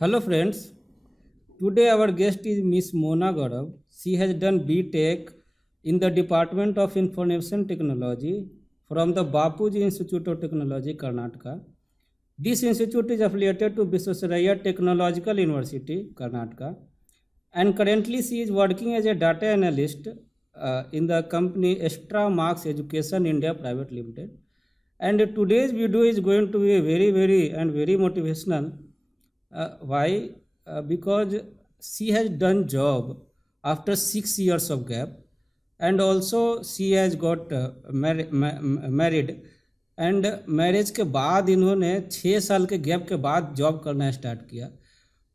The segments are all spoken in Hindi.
Hello friends, today our guest is Miss Mona Gaurav. She has done B.Tech in the Department of Information Technology from the Bapuji Institute of Technology, Karnataka. This institute is affiliated to Visvesvaraya Technological University, Karnataka, and currently she is working as a data analyst in the company Extra Marks Education India Private Limited. And today's video is going to be very motivational. Why? Because she has done job after 6 years of gap, and also she has got married, and marriage के बाद इन्होंने 6 साल के गैप के बाद जॉब करना स्टार्ट किया.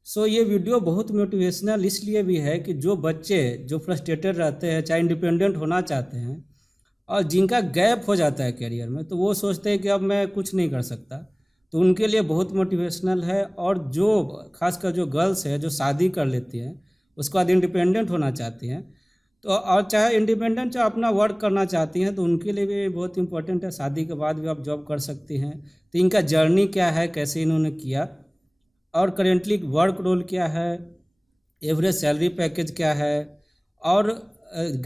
सो ये वीडियो बहुत मोटिवेशनल इसलिए भी है कि जो बच्चे जो फ्रस्ट्रेटेड रहते हैं, चाहे इंडिपेंडेंट होना चाहते हैं, और जिनका गैप हो जाता है करियर में, तो वो सोचते हैं कि अब मैं कुछ नहीं कर सकता, तो उनके लिए बहुत मोटिवेशनल है. और जो खासकर जो गर्ल्स है जो शादी कर लेती हैं, उसके बाद इंडिपेंडेंट होना चाहती हैं, तो और चाहे इंडिपेंडेंट चाहे अपना वर्क करना चाहती हैं, तो उनके लिए भी बहुत इंपॉर्टेंट है. शादी के बाद भी आप जॉब कर सकती हैं. तो इनका जर्नी क्या है, कैसे इन्होंने किया, और करेंटली वर्क रोल क्या है, एवरेज सैलरी पैकेज क्या है, और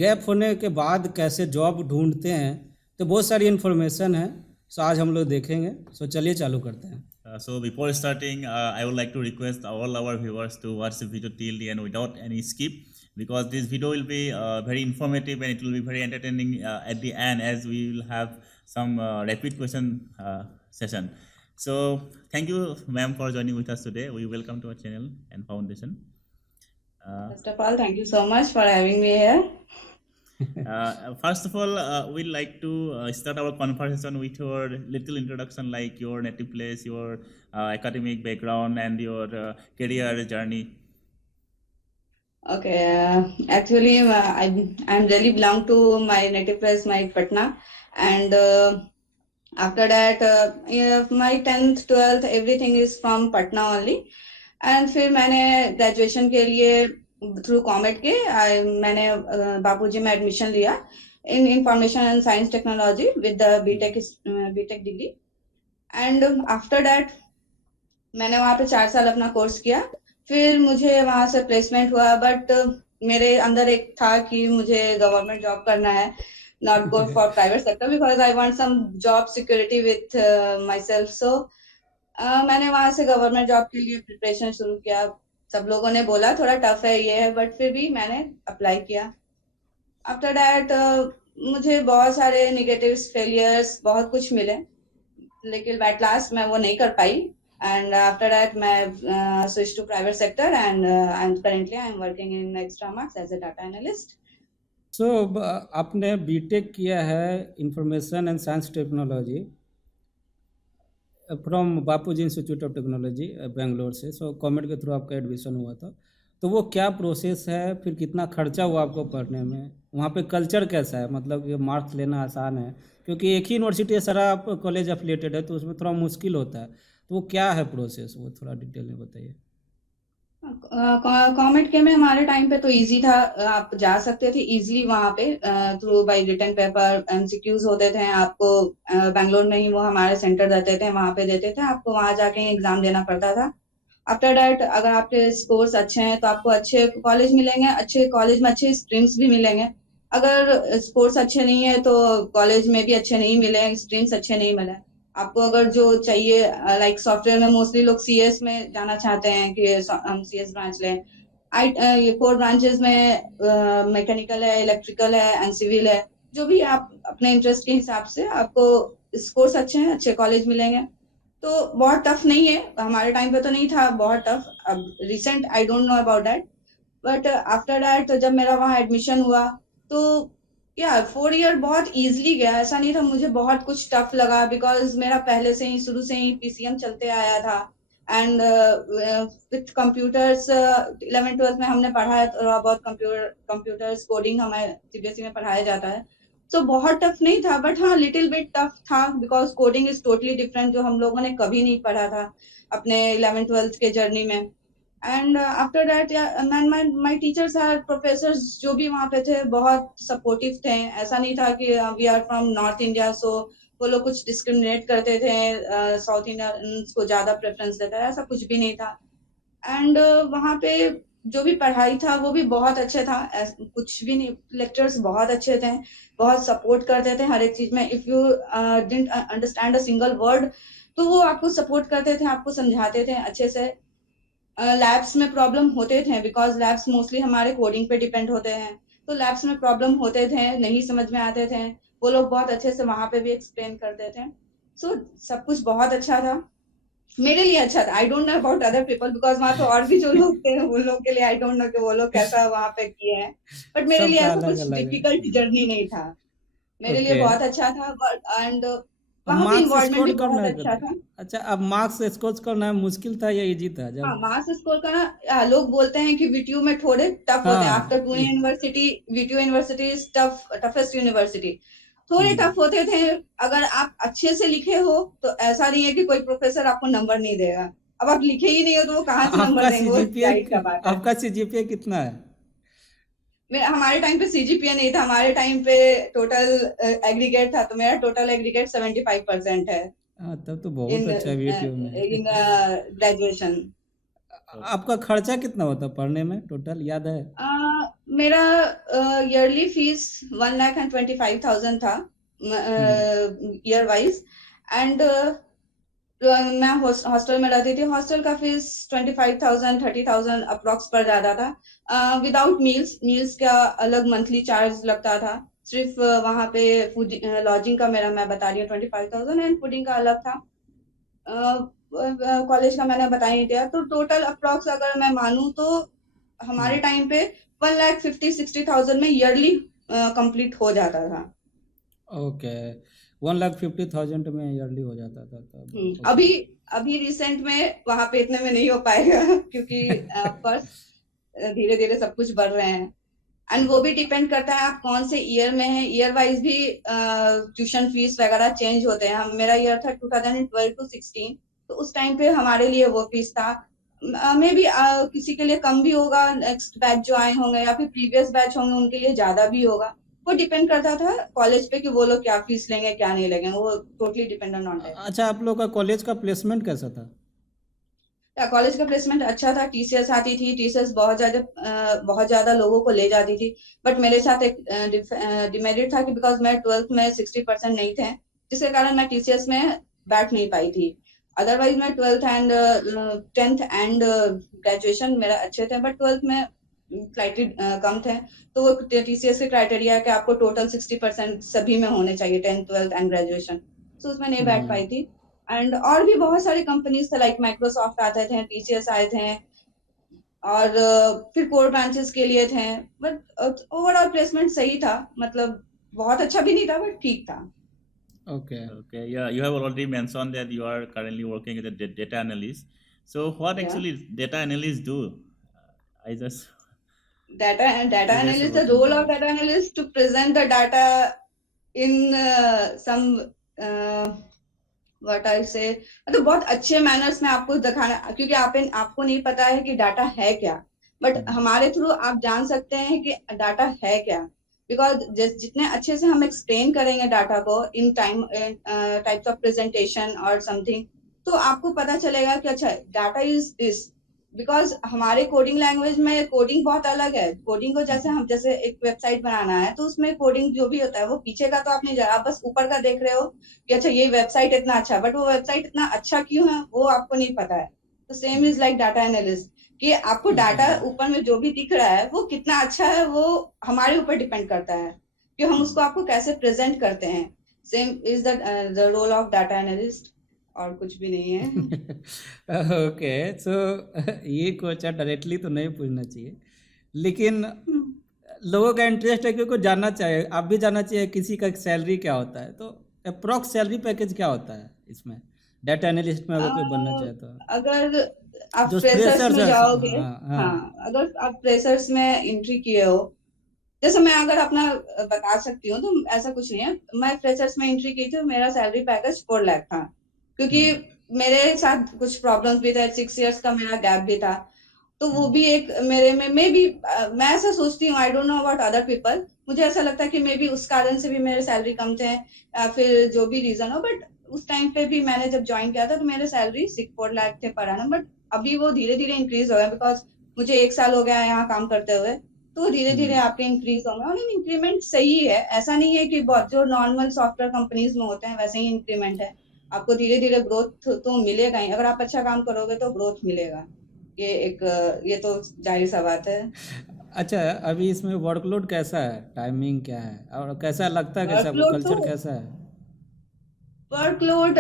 गैप होने के बाद कैसे जॉब ढूंढते हैं, तो बहुत सारी इन्फॉर्मेशन है. सो आज हम लोग देखेंगे. सो चलिए चालू करते हैं. So before starting, I would like to request all our viewers to watch the video till the end without any skip, because this video will be very informative and it will be very entertaining at the end, as we will have some rapid question session. So thank you, ma'am, for joining with us today. We welcome to our channel and foundation. First of all, thank you so much for having me here. First of all, we'd like to start our conversation with your little introduction, like your native place, your academic background, and your career journey. Okay, actually, I'm really belong to my native place, my Patna, and after that, my 10th, 12th, everything is from Patna only. And फिर मैंने ग्रेजुएशन के लिए थ्रू कॉमेट के मैंने बापूजी में एडमिशन लिया in information and science technology with the BTech degree. And after that मैंने वहाँ पे 4 साल अपना कोर्स किया. फिर मुझे वहाँ से प्लेसमेंट हुआ, बट मेरे अंदर एक था कि मुझे गवर्नमेंट जॉब करना है, not go for private sector, because I want some job security with myself. So मैंने वहाँ से गवर्नमेंट जॉब के लिए प्रिपरेशन शुरू किया. सब लोगों ने बोला थोड़ा टफ है ये है, बट फिर भी मैंने अप्लाई किया. आफ्टर दैट मुझे बहुत सारे नेगेटिव फेलियर्स बहुत कुछ मिले, लेकिन एट लास्ट मैं वो नहीं कर पाई. एंड आफ्टर दैट मैं switch to private sector and currently I am working in Extra Marks as a data analyst. सो आपने बीटेक किया है information and science technology from Bapuji institute of technology Bangalore से. सो कॉमेट के थ्रू आपका एडमिशन हुआ था, तो वो क्या प्रोसेस है, फिर कितना खर्चा हुआ आपको पढ़ने में, वहाँ पे कल्चर कैसा है, मतलब कि मार्क्स लेना आसान है, क्योंकि एक ही यूनिवर्सिटी है, सारा कॉलेज एफिलिएटेड है, तो उसमें थोड़ा मुश्किल होता है. तो वो क्या है प्रोसेस, वो थोड़ा डिटेल में बताइए. कॉमेट के में हमारे टाइम पे तो इजी था, आप जा सकते थे इजीली वहाँ पे through by written paper. MCQs होते थे आपको, बेंगलोर में ही वो हमारे सेंटर रहते थे, वहाँ पे देते थे, आपको वहाँ जाके एग्जाम देना पड़ता था. आफ्टर दैट अगर आपके स्कोर्स अच्छे हैं तो आपको अच्छे कॉलेज मिलेंगे, अच्छे कॉलेज में अच्छे स्ट्रीम्स भी मिलेंगे. अगर स्कोर्स अच्छे नहीं है तो कॉलेज में भी अच्छे नहीं मिले, स्ट्रीम्स अच्छे नहीं मिले. आपको अगर जो चाहिए, लाइक सॉफ्टवेयर में मोस्टली लोग सीएस में जाना चाहते हैं कि हम सीएस ब्रांच लें. ये 4 ब्रांचेस में मैकेनिकल है, इलेक्ट्रिकल है एंड सिविल है. जो भी आप अपने इंटरेस्ट के हिसाब से, आपको स्कोर्स अच्छे हैं, अच्छे कॉलेज मिलेंगे. तो बहुत टफ नहीं है, हमारे टाइम पे तो नहीं था बहुत टफ. अब recent I don't know about that, but after that जब मेरा वहाँ एडमिशन हुआ तो या 4 ईयर बहुत इजीली गया. ऐसा नहीं था मुझे बहुत कुछ टफ लगा, बिकॉज मेरा पहले से ही शुरू से ही पीसीएम चलते आया था. एंड विथ कंप्यूटर्स 11th-12th में हमने पढ़ा है, थोड़ा बहुत कंप्यूटर्स कोडिंग हमें सीबीएसई में पढ़ाया जाता है. सो बहुत टफ नहीं था, बट हाँ लिटिल बिट टफ था, because coding is totally different, जो हम लोगों ने कभी नहीं पढ़ा था अपने 11th-12th के जर्नी में. And after that my teachers or professors जो भी वहाँ पे थे बहुत सपोर्टिव थे. ऐसा नहीं था कि we are from North India so वो लोग कुछ डिस्क्रिमिनेट करते थे, साउथ इंडियंस को ज्यादा प्रेफरेंस देता है, ऐसा कुछ भी नहीं था. एंड वहाँ पे जो भी पढ़ाई था वो भी बहुत अच्छे था, कुछ भी नहीं, लेक्चर्स बहुत अच्छे थे, बहुत सपोर्ट करते थे हर एक चीज में। If you didn't understand a single word तो वो आपको सपोर्ट करते थे, आपको समझाते थे अच्छे से। लैब्स में प्रॉब्लम होते थे बिकॉज लैब्स मोस्टली हमारे कोडिंग पे डिपेंड होते हैं, तो लैब्स में प्रॉब्लम होते थे, नहीं समझ में आते थे, वो लोग बहुत अच्छे से वहां पे भी एक्सप्लेन करते थे। सो सब कुछ बहुत अच्छा था, मेरे लिए अच्छा था। I don't know about other people because वहां पे और भी जो लोग थे उन लोग के लिए आई डोंट नो कि वो लोग कैसा वहां पे किए हैं, बट मेरे लिए सबका ऐसा अलग कुछ अलग है। डिफिकल्ट जर्नी नहीं था, मेरे लिए ओके। बहुत अच्छा था। एंड अब वहां पे मार्क्स इन्वायरमेंट भी स्कोर करना बहुत है अच्छा था। अच्छा, अब मार्क्स स्कोर करना मुश्किल था या इजी था हाँ, जब? मास स्कोर का ना लोग बोलते हैं कि वीटीयू में थोड़े टफ होते हैं, हाँ after Pune university VTU university is toughest university, थोड़े हम्म। टफ होते थे। अगर आप अच्छे से लिखे हो तो ऐसा नहीं है कि कोई प्रोफेसर आपको नंबर नहीं देगा, अब आप लिखे ही नहीं हो तो वो कहाँ से नंबर आपका देंगे, वो सीजीपीए जाहिर सा बात है। आपका सीजीपीए कितना है? हमारे टाइम पे सीजीपीए नहीं था, हमारे टाइम पे टोटल एग्रीगेट था, तो मेरा टोटल एग्रीगेट 75% है हाँ, तब तो बहुत इन अच्छा वीडियो इन में। ग्रेजुएशन। आपका खर्चा कितना होता पढ़ने में टोटल, याद है? मेरा ईयरली फीस 1,25,000 था हम्म। Year wise. एंड मैं हॉस्टल में रहती थी, हॉस्टल का फीस 25,000 30,000 अप्रोक्स पड़ जाता था, विदाउट मील्स, मील्स का अलग मंथली चार्ज लगता था। सिर्फ वहाँ पे फूड लॉजिंग का मेरा मैं बता रही हूँ 25,000, एंड फूडिंग का अलग था। कॉलेज का मैंने बता ही दिया, तो टोटल अप्रोक्स अगर मैं मानूं तो हमारे टाइम पे 1,50,000 60,000 में ईयरली कंप्लीट हो जाता था। ओके, 1,50,000 में ईयरली हो जाता था तब। ओके। अभी अभी रिसेंट में वहां पे इतने में नहीं हो पाएगा क्योंकि ऑफ कोर्स धीरे धीरे सब कुछ बढ़ रहे हैं, एंड वो भी डिपेंड करता है आप कौन से ईयर में है, ईयर वाइज भी ट्यूशन फीस वगैरह चेंज होते हैं। मेरा ईयर था 2012 टू 16, तो उस टाइम पे हमारे लिए वो फीस था। मे बी किसी के लिए कम भी होगा, नेक्स्ट बैच जो आए होंगे या फिर प्रीवियस बैच होंगे उनके लिए ज्यादा भी होगा। वो डिपेंड करता था कॉलेज पे कि वो लोग क्या फीस लेंगे क्या नहीं लेंगे, वो टोटली डिपेंडेंट ऑन दैट। अच्छा, आप लोग का कॉलेज का प्लेसमेंट कैसा था? कॉलेज का प्लेसमेंट अच्छा था, टीसीएस आती थी, टीसीएस बहुत ज्यादा लोगों को ले जाती थी। बट मेरे साथ एक डिमेरिट था कि बिकॉज मैं 12th में 60% नहीं थे, जिसके कारण मैं टीसीएस में बैठ नहीं पाई थी। अदरवाइज मैं 12th and 10th and graduation मेरा अच्छे थे, बट 12th में स्लाइटली कम थे। तो वो टीसीएस के क्राइटेरिया है कि आपको टोटल 60% सभी में होने चाहिए, 10th 12th एंड ग्रेजुएशन, तो उसमें नहीं बैठ हम्म। पाई थी। एंड और भी बहुत सारी कंपनीज थे, लाइक माइक्रोसॉफ्ट आते थे, टीसीएस आए थे, और फिर कोर ब्रांचेस के लिए थे। बट ओवरऑल प्लेसमेंट सही था, मतलब बहुत अच्छा भी नहीं था बट ठीक था। Okay. Okay, yeah, you have already mentioned that you are currently working as a data analyst. So, what या actually data analysts do? I just data curious analyst, the about role knowing of that. data analyst to present the data in some what I से, मतलब बहुत अच्छे मैनर्स में आपको दिखाना, क्योंकि आपको नहीं पता है कि डाटा है क्या, बट Mhm. हमारे थ्रू आप जान सकते हैं कि डाटा है क्या। बिकॉज जितने अच्छे से हम एक्सप्लेन करेंगे डाटा को इन टाइप्स ऑफ प्रेजेंटेशन और समथिंग, तो आपको पता चलेगा कि अच्छा डाटा इज दिस। बिकॉज हमारे कोडिंग लैंग्वेज में कोडिंग बहुत अलग है, कोडिंग को जैसे Mhm. हम जैसे एक वेबसाइट बनाना है तो उसमें कोडिंग जो भी होता है वो पीछे का तो आप नहीं, आप बस ऊपर का देख रहे हो कि अच्छा ये वेबसाइट इतना अच्छा है, बट वो वेबसाइट इतना अच्छा क्यों है वो आपको नहीं पता है। तो same is like data analyst, कि आपको डाटा ओके। ऊपर में जो भी दिख रहा है वो कितना अच्छा है, वो हमारे ऊपर डिपेंड करता है कि हम उसको Mhm. आपको कैसे प्रेजेंट करते हैं। Same is the role of data analyst, और कुछ भी नहीं है। ओके। सो ये क्वेश्चन डायरेक्टली तो नहीं पूछना चाहिए, लेकिन लोगों का इंटरेस्ट है क्योंकि जानना चाहिए, आप भी जानना चाहिए किसी का सैलरी क्या होता है, तो अप्रॉक्स सैलरी पैकेज क्या होता है इसमें, डाटा एनालिस्ट में अगर कोई बनना चाहे तो? अगर आप जो फ्रेशर्स फ्रेशर्स में है, जाओगे, हाँ हाँ। हाँ अगर आप फ्रेशर्स में एंट्री किए हो, जैसे मैं अगर अपना बता सकती हूँ तो ऐसा कुछ नहीं है। मैं फ्रेशर्स में एंट्री की थी, मेरा सैलरी पैकेज 4 लाख था, क्योंकि Mhm. मेरे साथ कुछ प्रॉब्लम्स भी थे, 6 इयर्स का मेरा गैप भी था, तो वो Mhm. भी एक मेरे में मे बी, मैं ऐसा सोचती हूँ, I don't know about other people, मुझे ऐसा लगता है कि मे बी उस कारण से भी मेरे सैलरी कम थे, या फिर जो भी रीजन हो, बट उस टाइम पे भी मैंने जब ज्वाइन किया था तो मेरे सैलरी 4 लाख थे पर annum, बट अभी वो धीरे धीरे इंक्रीज हो गया, बिकॉज मुझे 1 साल हो गया है यहाँ काम करते हुए, तो धीरे धीरे आपके इंक्रीज होंगे। और इंक्रीमेंट सही है, ऐसा नहीं है कि बहुत जो नॉर्मल सॉफ्टवेयर कंपनीज में होते हैं वैसे ही इंक्रीमेंट है। आपको धीरे धीरे ग्रोथ तो मिलेगा ही, अगर आप अच्छा काम करोगे तो ग्रोथ मिलेगा। ये तो जाहिर सा बात है। अच्छा, अभी इसमें वर्कलोड कैसा है, टाइमिंग क्या है, और कैसा लगता है, कैसा आपको वर्कलोड तो कल्चर कैसा है? वर्कलोड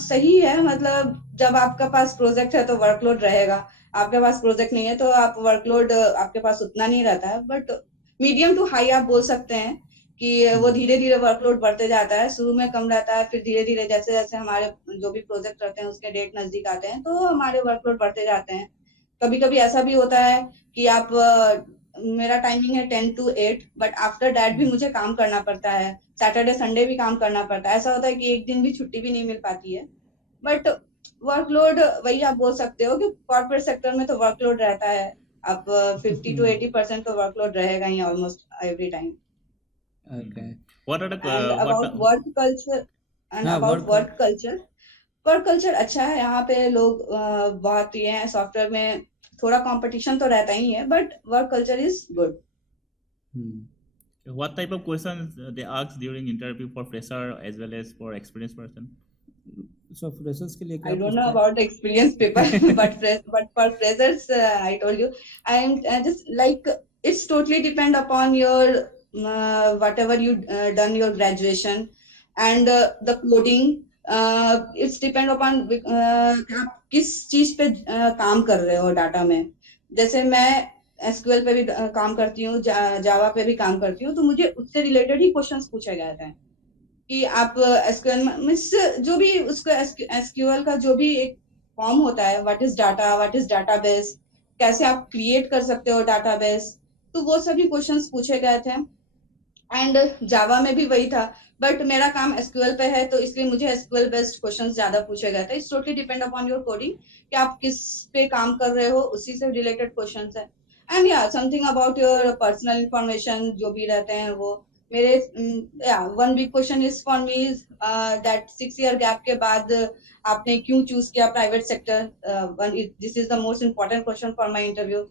सही है, मतलब जब आपका पास प्रोजेक्ट है तो वर्कलोड रहेगा, आपके पास प्रोजेक्ट नहीं है तो आप वर्कलोड आपके पास उतना नहीं रहता है, बट मीडियम टू हाई आप बोल सकते हैं कि वो धीरे धीरे वर्कलोड बढ़ते जाता है। शुरू में कम रहता है, फिर धीरे धीरे जैसे जैसे हमारे जो भी प्रोजेक्ट रहते हैं उसके डेट नजदीक आते हैं तो हमारे वर्कलोड बढ़ते जाते हैं। कभी कभी ऐसा भी होता है कि आप मेरा टाइमिंग है 10 to 8, बट आफ्टर दैट भी मुझे काम करना पड़ता है, सैटरडे संडे भी काम करना पड़ता है। ऐसा होता है कि एक दिन भी छुट्टी भी नहीं मिल पाती है। बट वर्कलोड वही आप बोल सकते हो कि कॉर्पोरेट सेक्टर में तो वर्कलोड रहता है। अब 50 to 80% तो वर्कलोड रहेगा ही almost every time. Okay. What are the and what? About work culture and हाँ, अबाउट वर्क। वर्क कल्चर अच्छा है यहाँ पे। लोग बहुत ये हैं, सॉफ्टवेयर में थोड़ा कंपटीशन तो रहता ही है, but work culture is good. What type of questions they ask during interview for fresher as well as for experienced person? So freshers के लिए क्या I don't know पूछते about the experience paper, but for freshers, I told you, I am just like it's totally depend upon your whatever you done your graduation, and the coding. It's depend upon कि आप किस चीज पे काम कर रहे हो डाटा में। जैसे मैं एसक्यूएल पे भी काम करती हूँ, जावा पे भी काम करती हूँ, तो मुझे उससे रिलेटेड ही क्वेश्चंस पूछे गए थे कि आप एसक्यूएल मीन्स जो भी उसका एसक्यूएल का जो भी एक फॉर्म होता है, what is data, what is database, कैसे आप क्रिएट कर सकते हो डाटाबेस, तो वो सभी क्वेश्चंस पूछे गए थे। एंड जावा में भी वही था, बट मेरा काम एसक्यूएल पे है तो इसलिए मुझे एसक्यूएल बेस्ड क्वेश्चंस ज्यादा पूछे गए थे। It's totally depend upon your coding कि आप किस पे काम कर रहे हो, उसी से रिलेटेड क्वेश्चंस है। एंड या something about your personal information जो भी रहते हैं वो मेरे। या one big question is for me is that 6 year gap के बाद आपने क्यों चूज किया private sector. This is the most important question for my interview.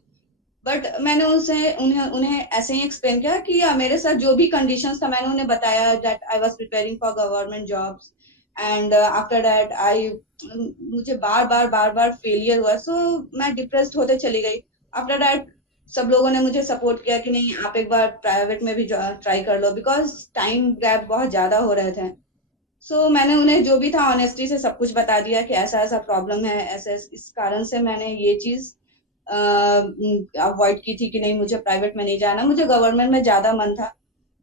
But मैंने उनसे उन्हें उन्हें ऐसे ही एक्सप्लेन किया कि मेरे साथ जो भी कंडीशंस था मैंने उन्हें बताया that I was preparing for government jobs. And after that I मुझे बार बार फेलियर हुआ, सो मैं डिप्रेस्ड होते चली गई। आफ्टर दैट सब लोगों ने मुझे सपोर्ट किया कि नहीं आप एक बार प्राइवेट में भी ट्राई कर लो, बिकॉज टाइम गैप बहुत ज्यादा हो रहे थे। सो मैंने उन्हें जो भी था ऑनेस्टी से सब कुछ बता दिया कि ऐसा ऐसा प्रॉब्लम है, ऐसे इस कारण से मैंने ये चीज अवॉइड की थी कि नहीं मुझे प्राइवेट में नहीं जाना, मुझे गवर्नमेंट में ज्यादा मन था।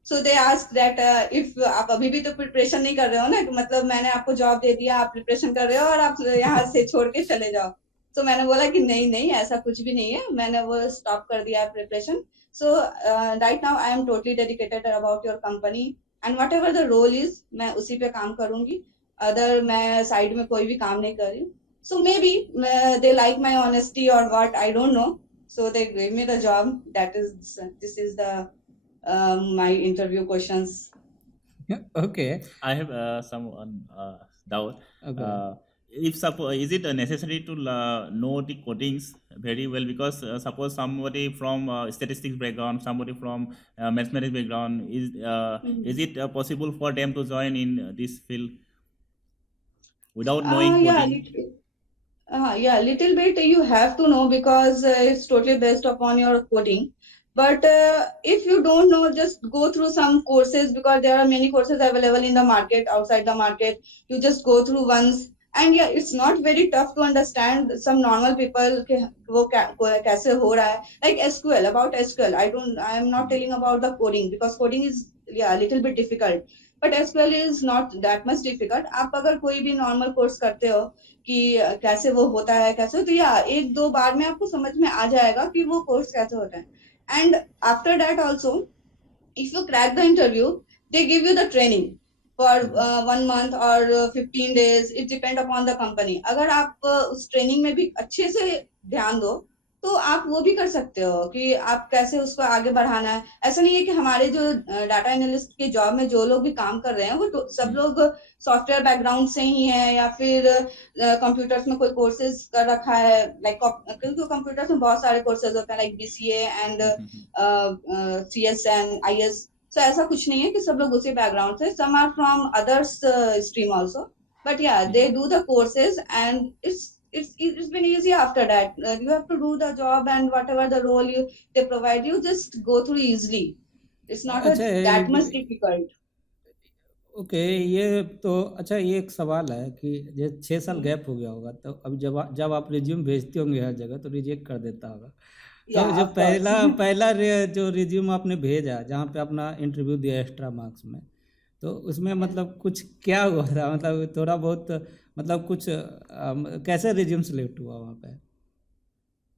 सो दे आस्क दैट इफ आप अभी भी तो प्रिपरेशन नहीं कर रहे हो ना, कि मतलब मैंने आपको जॉब दे दिया, आप प्रिपरेशन कर रहे हो और आप यहाँ से छोड़ के चले जाओ। तो मैंने बोला कि नहीं नहीं ऐसा कुछ भी नहीं है, मैंने वो स्टॉप कर दिया preparation. So right now I am totally dedicated about your company and whatever the role is मैं उसी पे काम करूंगी। अदर मैं साइड में कोई भी काम नहीं कर रही हूँ। So maybe they like my honesty or what, I don't know. So they gave me the job. This is the my interview questions. Okay. I have some doubt. Okay. If suppose is it necessary to know the codings very well? Because suppose somebody from statistics background, somebody from mathematics background, is it possible for them to join in this field without knowing Yeah, coding? yeah, little bit you have to know because it's totally based upon your coding. But if you don't know, just go through some courses because there are many courses available in the market, outside the market. You just go through once, and yeah, it's not very tough to understand. Some normal people के वो कैसे हो रहा है, like SQL, about SQL. I am not telling about the coding because coding is yeah a little bit difficult. But SQL is not that much difficult. आप अगर कोई भी normal course करते हो कि कैसे वो होता है कैसे, तो या एक दो बार में आपको समझ में आ जाएगा कि वो कोर्स कैसे होता है। And after that also if you crack the interview, they give you the training for 1 month or 15 days. It depend upon the company. अगर आप उस ट्रेनिंग में भी अच्छे से ध्यान दो तो आप वो भी कर सकते हो कि आप कैसे उसको आगे बढ़ाना है। ऐसा नहीं है कि हमारे जो डाटा एनालिस्ट के जॉब में जो लोग भी काम कर रहे हैं वो सब लोग सॉफ्टवेयर बैकग्राउंड से ही हैं या फिर कंप्यूटर्स में कोई कोर्सेज कर रखा है, लाइक क्योंकि कंप्यूटर्स में बहुत सारे कोर्सेज होते हैं like BCA and CS and IS. So ऐसा कुछ नहीं है कि सब लोग उसी बैकग्राउंड से, some are from others stream also, but yeah, they do the courses and it's been easy after that. You have to do the job and whatever the role they provide you, just go through easily. It's not अच्छा that much difficult. ओके, ये तो अच्छा, ये एक सवाल है कि ये 6 साल Hmm. गैप हो गया होगा, तो अब जब आप रिज्यूम भेजते होंगे हर जगह तो रिजेक्ट कर देता होगा। तो Yeah, जो of course. पहला पहला जो रिज्यूम आपने भेजा जहाँ पे अपना इंटरव्यू दिया एक्स्ट्रा मार्क्स में, तो उसमें मतलब कुछ क्या हुआ था, मतलब थोड़ा बहुत, मतलब कुछ कैसे रिज्यूम सेलेक्ट हुआ वहाँ पे?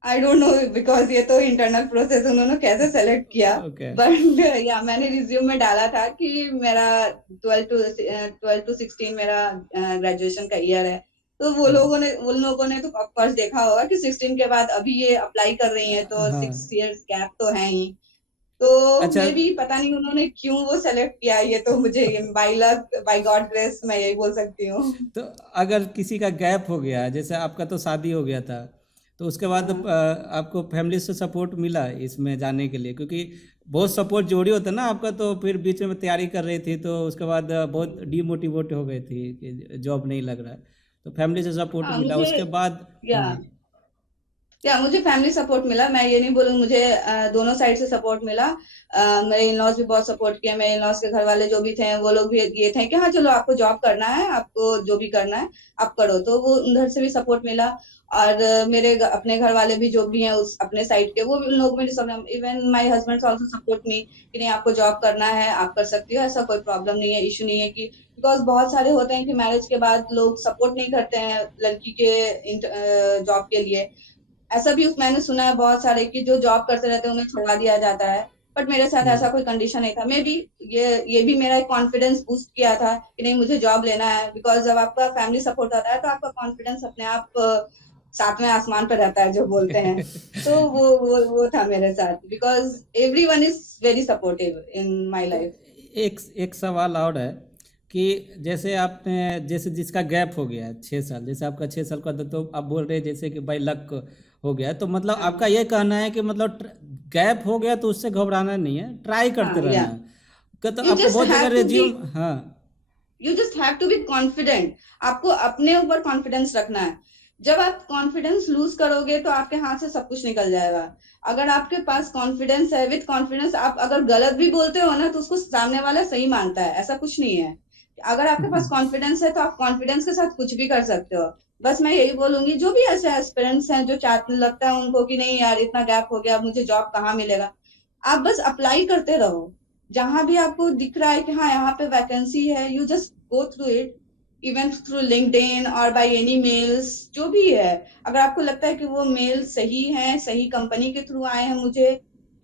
आई डोंट नो बिकॉज ये तो इंटरनल प्रोसेस उन्होंने कैसे सेलेक्ट किया, ओके। बट या मैंने रिज्यूम में डाला था कि मेरा 12 to 16 मेरा ग्रेजुएशन का ईयर है। तो वो हाँ लोगों ने उन लोगों ने तो ऑफकोर्स देखा होगा कि 16 के बाद अभी ये अप्लाई कर रही हैं तो हाँ। 6 years गैप तो है ही। तो अच्छा, मे भी पता नहीं उन्होंने क्यों वो सेलेक्ट किया, ये तो मुझे by luck by God grace मैं यही बोल सकती हूँ। तो अगर किसी का गैप हो गया, जैसे आपका तो शादी हो गया था, तो उसके बाद हाँ आपको फैमिली से सपोर्ट मिला इसमें जाने के लिए? क्योंकि बहुत सपोर्ट जोड़ी होता है ना आपका, तो फिर बीच में तैयारी कर रही थी तो उसके बाद बहुत डीमोटिवेट हो गई थी कि जॉब नहीं लग रहा है, तो फैमिली से सपोर्ट हाँ मिला मुझे उसके बाद? या हाँ। या मुझे फैमिली सपोर्ट मिला, मैं ये नहीं बोलूँ, मुझे दोनों साइड से सपोर्ट मिला। मेरे इन लॉज भी बहुत सपोर्ट किया, मेरे इन लॉज के घर वाले जो भी थे वो लोग भी ये थे कि हाँ चलो आपको जॉब करना है, आपको जो भी करना है आप करो, तो वो उधर से भी सपोर्ट मिला। और मेरे अपने घर वाले भी जो भी हैं उस अपने साइड के, वो भी उन लोग में सब, even my husband also support me कि नहीं आपको जॉब करना है आप कर सकती हो, ऐसा कोई प्रॉब्लम नहीं है, इशू नहीं है। कि बिकॉज बहुत सारे होते हैं कि मैरिज के बाद लोग सपोर्ट नहीं करते हैं लड़की के जॉब के लिए। ऐसा भी मैंने सुना है बहुत सारे कि जो जॉब करते रहते हैं उन्हें छुड़ा दिया जाता है, बट मेरे साथ हम्म। ऐसा कोई कंडीशन नहीं था। मे बी ये भी मेरा एक कॉन्फिडेंस बूस्ट किया था कि नहीं मुझे जॉब लेना है, बिकॉज जब आपका फैमिली सपोर्ट होता है तो आपका कॉन्फिडेंस अपने आप सातवें आसमान पर रहता है जो बोलते हैं। तो वो था मेरे साथ, because everyone is very supportive in my तो लाइफ। एक एक सवाल और है कि जैसे आपने, जैसे जिसका गैप हो गया है 6 साल, जैसे आपका 6 साल का था, तो आप बोल रहे हैं जैसे कि भाई लक हो गया, तो मतलब हाँ आपका ये कहना है कि मतलब गैप हो गया तो उससे घबराना नहीं है, ट्राई करते हाँ रहना या है? तो यू आपको जस्ट बहुत जगह हैव टू बी रिज्यूम, हाँ। You just have to be confident. आपको अपने ऊपर कॉन्फिडेंस रखना है। जब आप कॉन्फिडेंस लूज करोगे तो आपके हाथ से सब कुछ निकल जाएगा। अगर आपके पास कॉन्फिडेंस है, विथ कॉन्फिडेंस आप अगर गलत भी बोलते हो ना तो उसको सामने वाला सही मानता है, ऐसा कुछ नहीं है। अगर आपके पास कॉन्फिडेंस है तो आप कॉन्फिडेंस के साथ कुछ भी कर सकते हो। बस मैं यही बोलूंगी जो भी ऐसे एस्पिरेंट्स हैं जो चाहते लगता है उनको कि नहीं यार इतना गैप हो गया, अब मुझे जॉब कहाँ मिलेगा, आप बस अप्लाई करते रहो। जहां भी आपको दिख रहा है कि हाँ यहाँ पे वैकेंसी है, you just go through it, even through LinkedIn और बाय एनी मेल्स जो भी है। अगर आपको लगता है कि वो मेल सही है, सही कंपनी के थ्रू आए हैं मुझे,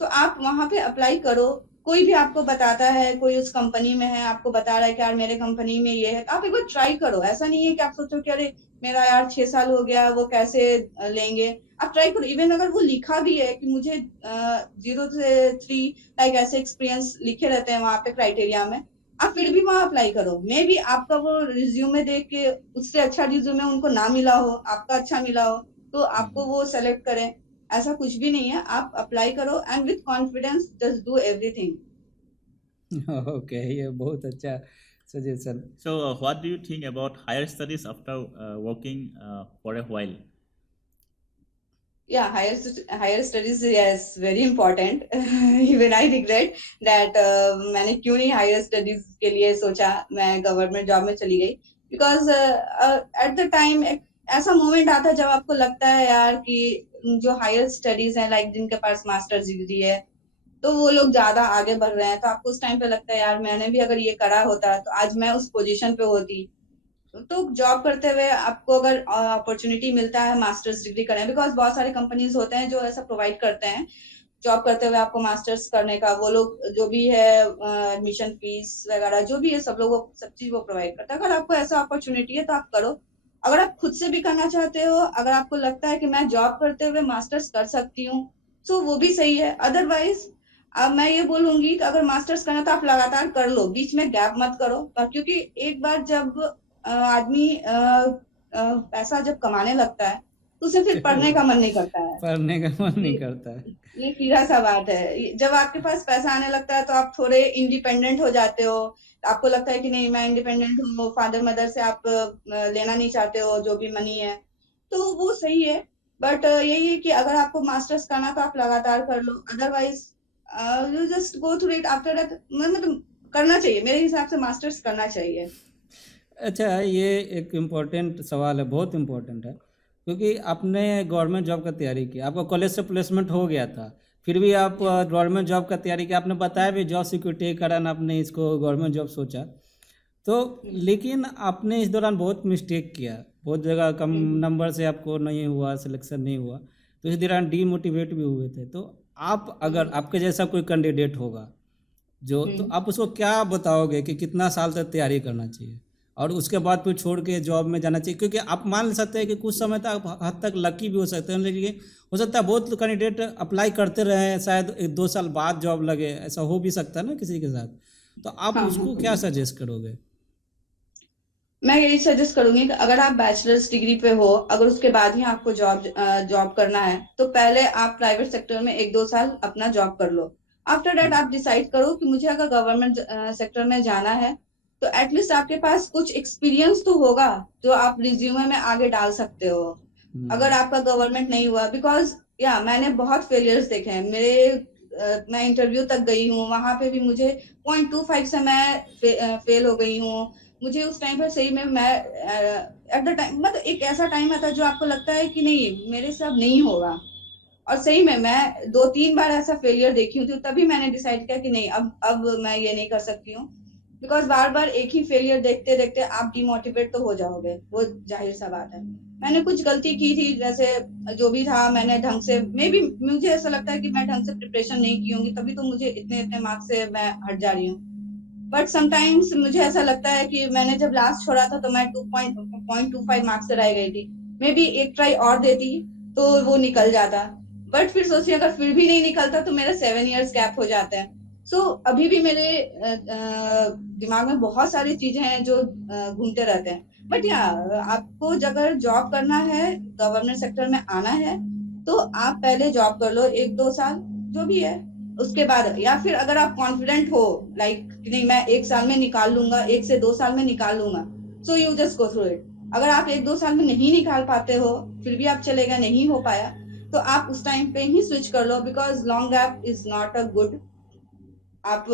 तो आप वहां पे अप्लाई करो। कोई भी आपको बताता है, कोई उस कंपनी में है आपको बता रहा है कि यार मेरे कंपनी में ये है, तो आप एक बार ट्राई करो। ऐसा नहीं है कि आप सोचो कि अरे मेरा यार 6 साल हो गया वो कैसे लेंगे। आप ट्राई करो, इवन अगर वो लिखा भी है कि मुझे 0 से 3 लाइक ऐसे एक्सपीरियंस लिखे रहते हैं वहां पे क्राइटेरिया में, आप फिर भी वहां अप्लाई करो। मे बी आपका वो रिज्यूमे देख के उससे अच्छा रिज्यूमे उनको ना मिला हो, आपका अच्छा मिला हो, तो आपको वो सेलेक्ट करें। ऐसा कुछ भी नहीं है, आप अप्लाई करो and with confidence just do everything. Okay, ये बहुत अच्छा suggestion. So, what do you think about higher studies after working for a while? Yeah, higher studies, yes, very important. Even I regret that मैंने क्यों नहीं हायर स्टडीज के लिए सोचा, मैं गवर्नमेंट जॉब में चली गई। बिकॉज एट द टाइम एक ऐसा मोमेंट आता है जब आपको लगता है यार कि जो हायर स्टडीज हैं लाइक जिनके पास मास्टर्स डिग्री है तो वो लोग ज्यादा आगे बढ़ रहे हैं, तो आपको उस टाइम पे लगता है यार मैंने भी अगर ये करा होता तो आज मैं उस पोजीशन पे होती। तो जॉब करते हुए आपको अगर अपॉर्चुनिटी मिलता है मास्टर्स डिग्री करने, बिकॉज बहुत सारे कंपनीज होते हैं जो ऐसा प्रोवाइड करते हैं जॉब करते हुए आपको मास्टर्स करने का, वो लोग जो भी है एडमिशन फीस वगैरह जो भी है सब लोग सब चीज वो प्रोवाइड करता है। अगर आपको ऐसा अपॉर्चुनिटी है तो आप करो। अगर आप खुद से भी करना चाहते हो, अगर आपको लगता है कि मैं जॉब करते हुए मास्टर्स कर सकती हूँ, तो वो भी सही है। अदरवाइज अब मैं ये बोलूंगी कि अगर मास्टर्स करना तो आप लगातार कर लो, बीच में गैप मत करो। क्योंकि एक बार जब आदमी पैसा जब कमाने लगता है तो उसे फिर पढ़ने का मन नहीं करता है। पढ़ने का मन नहीं ये करता है। ये सीधा सा बात है। जब आपके पास पैसा आने लगता है तो आप थोड़े इंडिपेंडेंट हो जाते हो। आपको लगता है कि नहीं, मैं इंडिपेंडेंट हूँ, फादर मदर से आप लेना नहीं चाहते हो जो भी मनी है, तो वो सही है। बट यही है कि अगर आपको मास्टर्स करना तो आप लगातार कर लो। Otherwise you just go through it after that. मतलब करना चाहिए, मेरे हिसाब से मास्टर्स करना चाहिए। अच्छा, ये एक इम्पोर्टेंट सवाल है, बहुत इम्पोर्टेंट है, क्योंकि आपने गवर्नमेंट जॉब का तैयारी की, आपका कॉलेज से प्लेसमेंट हो गया था, फिर भी आप गवर्नमेंट जॉब का तैयारी की, आपने बताया भी जॉब सिक्योरिटी के कारण आपने इसको गवर्नमेंट जॉब सोचा। तो लेकिन आपने इस दौरान बहुत मिस्टेक किया, बहुत जगह कम नंबर से आपको नहीं हुआ, सिलेक्शन नहीं हुआ, तो इस दौरान डीमोटिवेट भी हुए थे। तो आप, अगर आपके जैसा कोई कैंडिडेट होगा जो, तो आप उसको क्या बताओगे कि कितना साल तक तैयारी करना चाहिए और उसके बाद फिर छोड़ के जॉब में जाना चाहिए? क्योंकि आप मान सकते हैं कि कुछ समय तक आप हद तक लकी भी हो सकते हैं, लेकिन हो सकता है बहुत कैंडिडेट अप्लाई करते रहे, शायद 1-2 साल बाद जॉब लगे, ऐसा हो भी सकता है ना किसी के साथ। तो आप हाँ, उसको क्या सजेस्ट करोगे? मैं यही सजेस्ट करूंगी कि अगर आप बैचलर्स डिग्री पे हो, अगर उसके बाद ही आपको जॉब करना है, तो पहले आप प्राइवेट सेक्टर में 1-2 साल अपना जॉब कर लो। आफ्टर दैट आप डिसाइड करो कि मुझे अगर गवर्नमेंट सेक्टर में जाना है, तो एटलीस्ट आपके पास कुछ एक्सपीरियंस तो होगा जो आप रिज्यूमे में आगे डाल सकते हो। अगर आपका गवर्नमेंट नहीं हुआ, बिकॉज या मैंने बहुत फेलियर्स देखे हैं मेरे। मैं इंटरव्यू तक गई हूँ, वहां पे भी मुझे 0.25 से मैं फेल हो गई हूँ। मुझे उस टाइम पर सही में मैं एट द टाइम, मतलब एक ऐसा टाइम आता है जो आपको लगता है कि नहीं मेरे से अब नहीं होगा। और सही में मैं 2-3 बार ऐसा फेलियर देखी हूँ, तो तभी मैंने डिसाइड किया कि नहीं, अब मैं ये नहीं कर सकती हूँ। बिकॉज बार बार एक ही फेलियर देखते देखते आप डिमोटिवेट तो हो जाओगे, वो जाहिर सा बात है। मैंने कुछ गलती की थी, जैसे जो भी था मैंने ढंग से, मे बी मुझे ऐसा लगता है कि मैं ढंग से प्रिपरेशन नहीं की होंगी, तभी तो मुझे इतने इतने मार्क्स से मैं हट जा रही हूँ। बट समटाइम्स मुझे ऐसा लगता है कि मैंने जब लास्ट छोड़ा था तो मैं 2.25 मार्क्स से रह गई थी। मे बी एक ट्राई और देती तो वो निकल जाता। बट फिर सोचिए अगर फिर भी नहीं निकलता तो मेरा 7 इयर्स गैप हो जाते हैं। सो अभी भी मेरे दिमाग में बहुत सारी चीजें हैं जो घूमते रहते हैं। बट या आपको अगर जॉब करना है, गवर्नमेंट सेक्टर में आना है, तो आप पहले जॉब कर लो 1-2 साल जो भी है। उसके बाद या फिर अगर आप कॉन्फिडेंट हो, लाइक नहीं मैं 1 साल में निकाल लूंगा, 1 से 2 साल में निकाल लूंगा, so you just go through it. अगर आप 1-2 साल में नहीं निकाल पाते हो, फिर भी आप चलेगा, नहीं हो पाया, तो आप उस टाइम पे ही स्विच कर लो। Because long gap is not a good. आप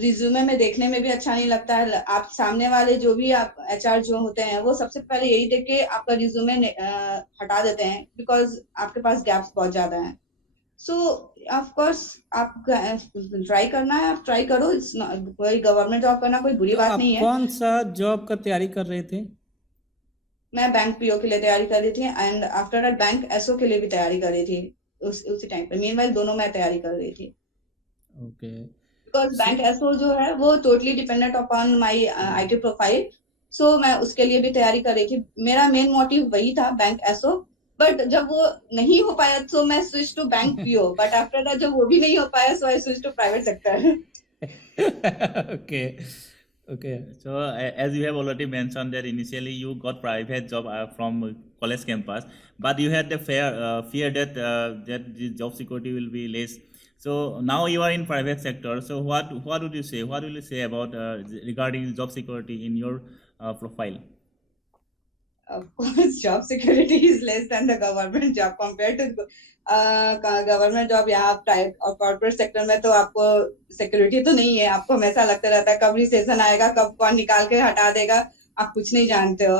रिज्यूमे में देखने में भी अच्छा नहीं लगता है। आप सामने वाले जो भी आप एचआर जो होते हैं, वो सबसे पहले यही देख के आपका रिज्यूमे हटा देते हैं, बिकॉज आपके पास गैप्स बहुत ज्यादा हैं। सो ऑफ कोर्स आप ट्राई करना है, आप ट्राई करो। कोई गवर्नमेंट जॉब करना कोई बुरी तो बात आप नहीं है। कौन सा जॉब का तैयारी कर रहे थे? मैं बैंक पीओ के लिए तैयारी कर रही थी, and after that bank SO के लिए भी तैयारी कर रही थी। उसी टाइम पे मीनवाइल दोनों मैं तैयारी कर रही थी। Okay. Because so bank SO जो है वो totally dependent upon my IT profile. So मैं उसके लिए भी तैयारी कर रही थी, मेरा मेन मोटिव वही था, बैंक एसओ। बट जब वो नहीं हो पाया तो मैं switch to bank PO, but after that जब वो भी नहीं हो पाया, so I switch to private sector. Okay, okay. So, as you have already mentioned that initially you got private job from college campus, but you had the fear that that the job security will be less. So now you are in private sector. So what would you say? What will you say about regarding job security in your profile? Of course, job security is less than the government job compared to government job. यहाँ प्राइवेट और कॉर्पोरेट सेक्टर में तो आपको सिक्योरिटी तो नहीं है, आपको हमेशा लगता रहता है कब रिसेशन आएगा, कब कौन निकाल के हटा देगा, आप कुछ नहीं जानते हो।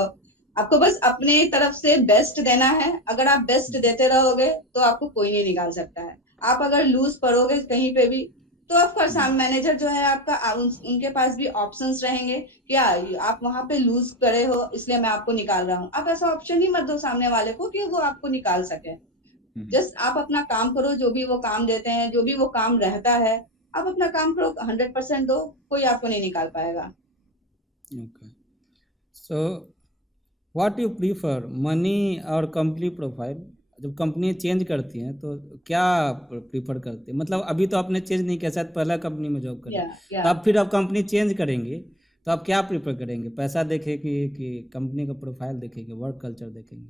आपको बस अपने तरफ से बेस्ट देना है। अगर आप बेस्ट देते रहोगे तो आपको कोई नहीं निकाल सकता है। आप अगर लूज पड़ोगे कहीं पे भी, तो ऑफकोर्स मैनेजर जो है आपका उनके पास भी ऑप्शंस रहेंगे। क्या आप वहां पे लूज करे हो इसलिए मैं आपको निकाल रहा हूँ, आप ऐसा ऑप्शन ही मत दो सामने वाले को कि वो आपको निकाल सके। जस्ट आप अपना काम करो, जो भी वो काम देते हैं, जो भी वो काम रहता है, आप अपना काम करो, 100% दो, कोई आपको नहीं निकाल पाएगा। Okay. So what you prefer, money और कंपनी प्रोफाइल? जब कंपनी चेंज करती हैं तो क्या प्रीफर करते हैं? मतलब अभी तो आपने चेंज नहीं किया, शायद पहला कंपनी में जॉब करें, तो या अब फिर आप कंपनी चेंज करेंगे तो आप क्या प्रीफर करेंगे? पैसा देखेंगे कि कंपनी का प्रोफाइल देखेंगे, वर्क कल्चर देखेंगे?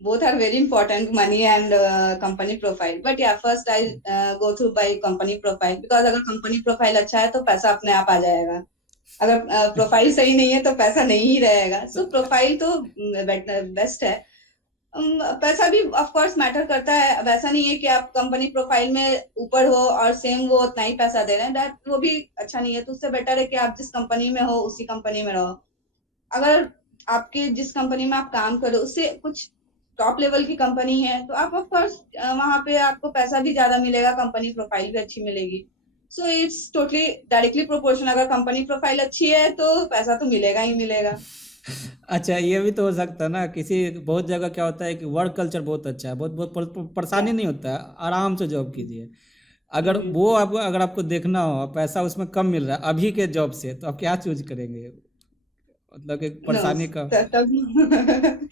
both are very important, money and company profile, but yeah, first I go through by company profile, because अगर company profile अच्छा है तो पैसा अपने आप आ जाएगा, अगर प्रोफाइल सही नहीं है तो पैसा नहीं ही रहेगा। सो प्रोफाइल तो बेस्ट है। पैसा भी ऑफ कोर्स मैटर करता है। अब ऐसा नहीं है कि आप कंपनी प्रोफाइल में ऊपर हो और सेम वो उतना ही पैसा दे रहे हैं, दैट वो भी अच्छा नहीं है। तो उससे बेटर है कि आप जिस कंपनी में हो उसी कंपनी में रहो। अगर आपके जिस कंपनी में आप काम करो उससे कुछ टॉप लेवल की कंपनी है तो आप ऑफ कोर्स वहां पे आपको पैसा भी ज्यादा मिलेगा, कंपनी प्रोफाइल भी अच्छी मिलेगी। So it's totally directly proportional. अगर कंपनी प्रोफाइल अच्छी है तो पैसा तो मिलेगा ही मिलेगा। अच्छा, ये भी तो हो सकता है ना, किसी बहुत जगह क्या होता है कि वर्क कल्चर बहुत अच्छा है, बहुत बहुत परेशानी नहीं होता है, आराम से जॉब कीजिए। अगर वो आप अगर आपको देखना हो पैसा उसमें कम मिल रहा है अभी के जॉब से, तो आप क्या चूज करेंगे? मतलब कि नो, परेशानी का। तब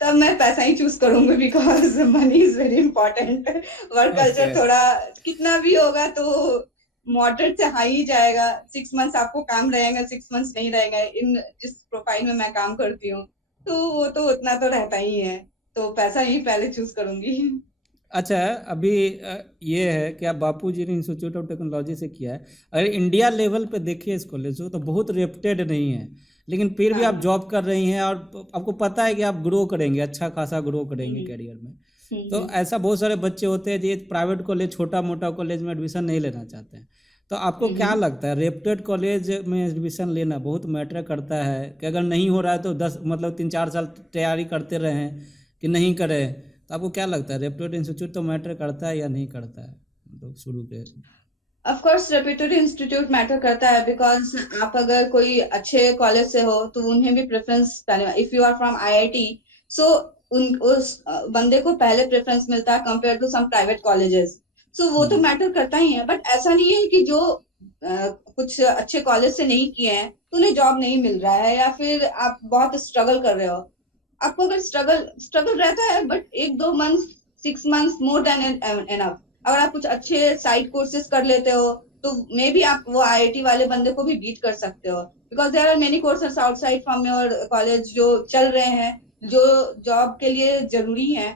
तब मैं पैसा ही चूज करूंगी, because money is very important. Work okay. Culture थोड़ा कितना भी होगा तो मॉडरेट से हाई ही जाएगा। 6 मंथ्स आपको काम रहेगा, 6 मंथ्स नहीं रहेगा। इन जिस प्रोफाइल में मैं काम करती हूँ तो वो तो उतना तो रहता ही है, तो पैसा ही पहले चूज करूंगी। अच्छा, अभी ये है कि आप बापूजी इंस्टीट्यूट ऑफ टेक्नोलॉजी से किया है। अगर इंडिया लेवल पे देखिए इस कॉलेज को तो बहुत रेप्यूटेड नहीं है, लेकिन फिर भी हाँ। आप जॉब कर रही हैं और आपको पता है कि आप ग्रो करेंगे, अच्छा खासा ग्रो करेंगे हम्म, करियर में। हम्म, तो ऐसा बहुत सारे बच्चे होते हैं जो प्राइवेट कॉलेज, छोटा मोटा कॉलेज में एडमिशन नहीं लेना चाहते हैं। तो आपको क्या लगता है, रेप्यूटेड कॉलेज में एडमिशन लेना बहुत मैटर करता है कि अगर नहीं हो रहा है तो 10 मतलब 3-4 साल तैयारी करते रहें कि नहीं करें? तो आपको क्या लगता है, रेप्यूटेड इंस्टीट्यूट तो मैटर करता है या नहीं करता है, मतलब शुरू के? Of course reputed institute matter करता है, बिकॉज आप अगर कोई अच्छे कॉलेज से हो तो उन्हें भी preference, if you are from IIT, so उन उस बंदे को पहले प्रेफरेंस मिलता है compare to some private colleges. So वो तो मैटर करता ही है, बट ऐसा नहीं है कि जो कुछ अच्छे कॉलेज से नहीं किए हैं तो उन्हें जॉब नहीं मिल रहा है, या फिर आप बहुत स्ट्रगल कर रहे हो। आपको अगर स्ट्रगल स्ट्रगल रहता है, but 1-2 month, 6 months more than enough. अगर आप कुछ अच्छे साइड कोर्सेज कर लेते हो तो मे बी आप वो आईआईटी वाले बंदे को भी बीट कर सकते हो, because there are many courses outside from your college जो चल रहे हैं, जो जॉब के लिए जरूरी है।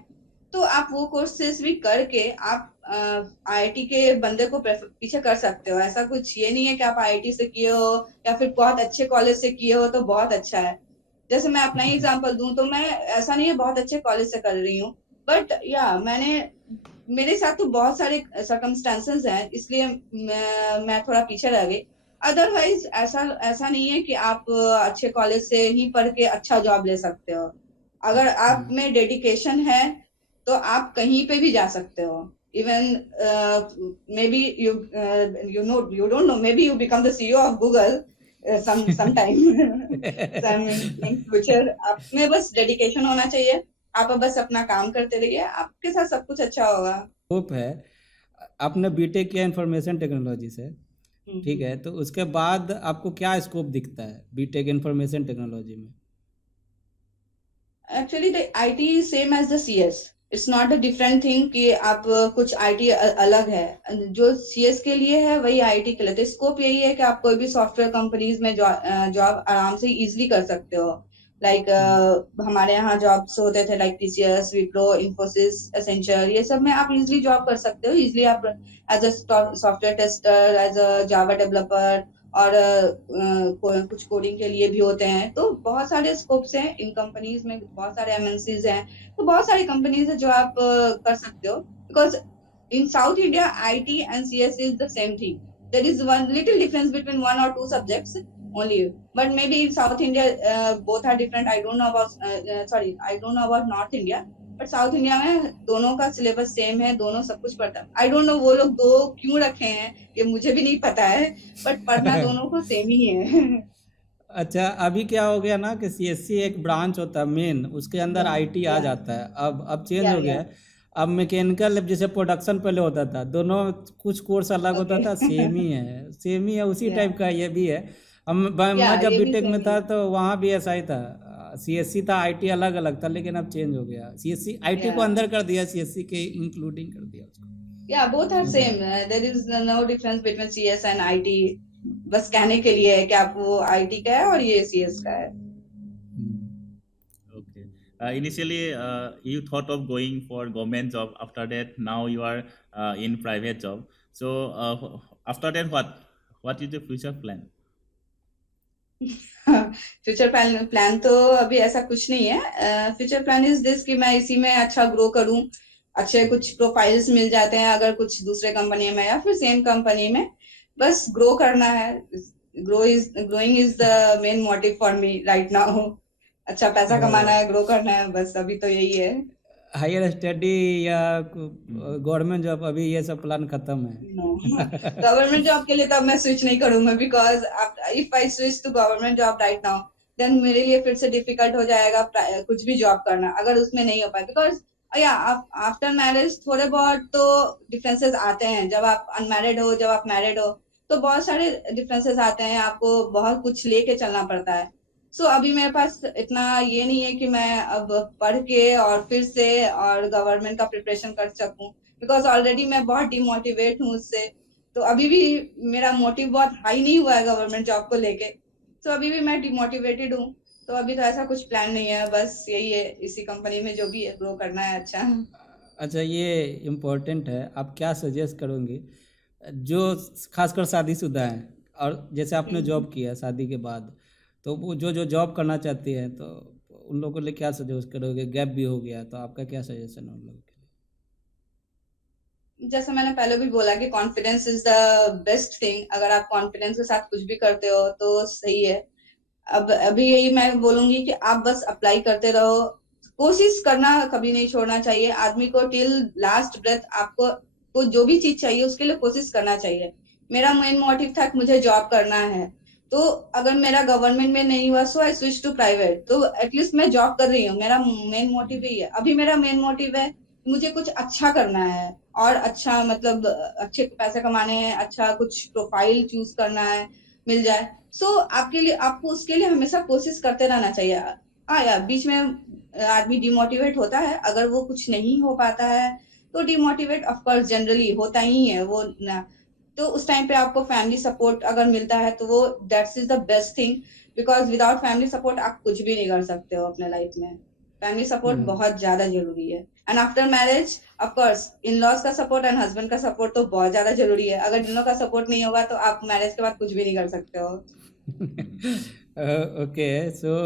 तो आप वो कोर्सेज भी करके आप आईआईटी के बंदे को पीछे कर सकते हो। ऐसा कुछ ये नहीं है कि आप आईआईटी से किए हो या फिर बहुत अच्छे कॉलेज से किए हो तो बहुत अच्छा है। जैसे मैं अपना ही एग्जांपल दूं तो मैं, ऐसा नहीं है बहुत अच्छे कॉलेज से कर रही हूँ, बट या मेरे साथ तो बहुत सारे सर्कमस्टेंसेस हैं, इसलिए मैं थोड़ा पीछे रह गई। अदरवाइज ऐसा ऐसा नहीं है कि आप अच्छे कॉलेज से ही पढ़ के अच्छा जॉब ले सकते हो। अगर आप में डेडिकेशन है तो आप कहीं पे भी जा सकते हो। Even may be you don't know, may be you become the CEO of Google sometime some in future। आप में बस डेडिकेशन होना चाहिए, आप बस अपना काम करते रहिए, आपके साथ सब कुछ अच्छा होगा। होप है। आपने बीटेक किया इंफॉर्मेशन टेक्नोलॉजी से, ठीक है, तो उसके बाद आपको क्या स्कोप दिखता है बीटेक इंफॉर्मेशन टेक्नोलॉजी में? Actually the IT is same as the CS. It's not a different thing कि आप कुछ आईटी अलग है। जो सीएस के लिए है वही आईटी के लिए। तो स्कोप यही है कि आप कोई भी सॉफ्टवेयर कंपनीज में जॉब आराम से इजीली कर सकते हो। लाइक हमारे यहाँ जॉब्स होते थे like TCS, Wipro, Infosys, Accenture, ये सब में आप इजीली जॉब कर सकते हो। इजीली आप as a software tester, as a Java developer, और कुछ कोडिंग के लिए भी होते हैं। तो बहुत सारे स्कोप्स हैं इन कंपनीज में, बहुत सारे एमएनसीज हैं, तो बहुत सारी कंपनीज है जो आप कर सकते हो। Because in South India IT and CS is the same thing. There is one little difference between 1 or 2 subjects only, but maybe in South India both are different। I don't know about I don't know about North India, but South India में दोनों का सिलेबस सेम है, दोनों सब कुछ पढ़ता है। I don't know वो लोग दो क्यों रखे हैं, ये मुझे भी नहीं पता है, बट पढ़ना दोनों को सेम ही है। अच्छा, अभी क्या हो गया ना कि सीएससी एक ब्रांच होता है मेन, उसके अंदर आईटी आ या जाता है। अब चेंज हो गया या है। अब मैकेनिकल जैसे प्रोडक्शन पहले होता था, दोनों कुछ कोर्स अलग होता ओके। था, सेम ही है, सेम ही है, उसी या टाइप का ये भी है। मैं जब ये भी बीटेक में सही था है। तो वहाँ भी ऐसा ही था। सीएससी था, आईटी अलग अलग था, लेकिन अब चेंज हो गया। सीएससी आईटी को या अंदर कर दिया, सीएससी के इंक्लूडिंग कर दिया उसको। बोथ आर ऐसा सेम, है। There is no difference between CS and IT. बस कहने के लिए है कि आप वो आईटी का है और ये सीएस का है। हम्म। Okay. Initially, you thought of going for government job. After that, now you are in private job. So after that, what is the future plan? Future plan तो अभी ऐसा कुछ नहीं है। फ्यूचर प्लान इज दिस कि मैं इसी में अच्छा ग्रो करूं, अच्छे कुछ प्रोफाइल्स मिल जाते हैं अगर कुछ दूसरे कंपनी में या फिर सेम कंपनी में, बस ग्रो करना है। Growing is the main motive for me right now. अच्छा पैसा कमाना है, ग्रो करना है, बस अभी तो यही है। हायर स्टडी या गवर्नमेंट जॉब, अभी ये सब प्लान खत्म है। गवर्नमेंट जॉब के लिए तो अब मैं स्विच नहीं करूंगा, because if I switch to government job right now then मेरे लिए फिर से डिफिकल्ट हो जाएगा कुछ भी जॉब करना अगर उसमें नहीं हो पाए। बिकॉज या आफ्टर मैरिज थोड़े बहुत तो डिफरेंसेस आते हैं, जब आप अनमैरिड हो जब आप मैरिड हो तो बहुत सारे डिफरेंसेस आते हैं, आपको बहुत कुछ लेके चलना पड़ता है। सो अभी मेरे पास इतना ये नहीं है कि मैं अब पढ़ के और फिर से और गवर्नमेंट का प्रिपरेशन कर सकूं, बिकॉज ऑलरेडी मैं बहुत डिमोटिवेट हूँ उससे। तो अभी भी मेरा मोटिव बहुत हाई नहीं हुआ है गवर्नमेंट जॉब को लेके, तो अभी भी मैं डिमोटिवेटेड हूँ। तो अभी तो ऐसा कुछ प्लान नहीं है, बस यही है इसी कंपनी में जो भी है ग्रो करना है। अच्छा अच्छा, ये इम्पोर्टेंट है। आप क्या सजेस्ट करोगे जो खासकर शादीशुदा हैं, और जैसे आपने जॉब किया शादी के बाद, तो वो जो जो जॉब करना चाहती है, तो उन लोगों के लिए क्या सजेस्ट करोगे? गैप भी हो गया तो आपका क्या सजेशन है उन लोगों के जैसे मैंने पहले भी बोला कि confidence is the best thing. अगर आप कॉन्फिडेंस के साथ कुछ भी करते हो तो सही है। अब अभी यही मैं बोलूंगी कि आप बस अप्लाई करते रहो, कोशिश करना कभी नहीं छोड़ना चाहिए आदमी को। टिल लास्ट ब्रेथ आपको को जो भी चीज चाहिए उसके लिए कोशिश करना चाहिए। मेरा मेन मोटिव था कि मुझे जॉब करना है, तो अगर मेरा गवर्नमेंट में नहीं हुआ सो आई स्विच टू प्राइवेट, तो एटलीस्ट मैं जॉब कर रही हूँ। मेरा मेन मोटिव यही है। अभी मेरा मेन मोटिव है कि मुझे कुछ अच्छा करना है और अच्छा मतलब अच्छे पैसे कमाने हैं, अच्छा कुछ प्रोफाइल चूज करना है मिल जाए। सो आपके लिए आपको उसके लिए हमेशा कोशिश करते रहना चाहिए। हाँ यार बीच में आदमी डिमोटिवेट होता है, अगर वो कुछ नहीं हो पाता है तो डिमोटिवेट ऑफ कोर्स जनरली होता ही है वो ना। तो उस टाइम पे आपको फैमिली सपोर्ट अगर मिलता है तो वो that's is the best thing, because without family support आप कुछ भी नहीं कर सकते हो अपने लाइफ में। फैमिली सपोर्ट लिए? बहुत ज्यादा जरूरी है। And after marriage of course in laws का सपोर्ट एंड हस्बैंड का सपोर्ट तो बहुत ज्यादा जरूरी है। अगर इन लोग का सपोर्ट नहीं होगा तो आप मैरिज के बाद कुछ भी नहीं कर सकते हो। ओके, सो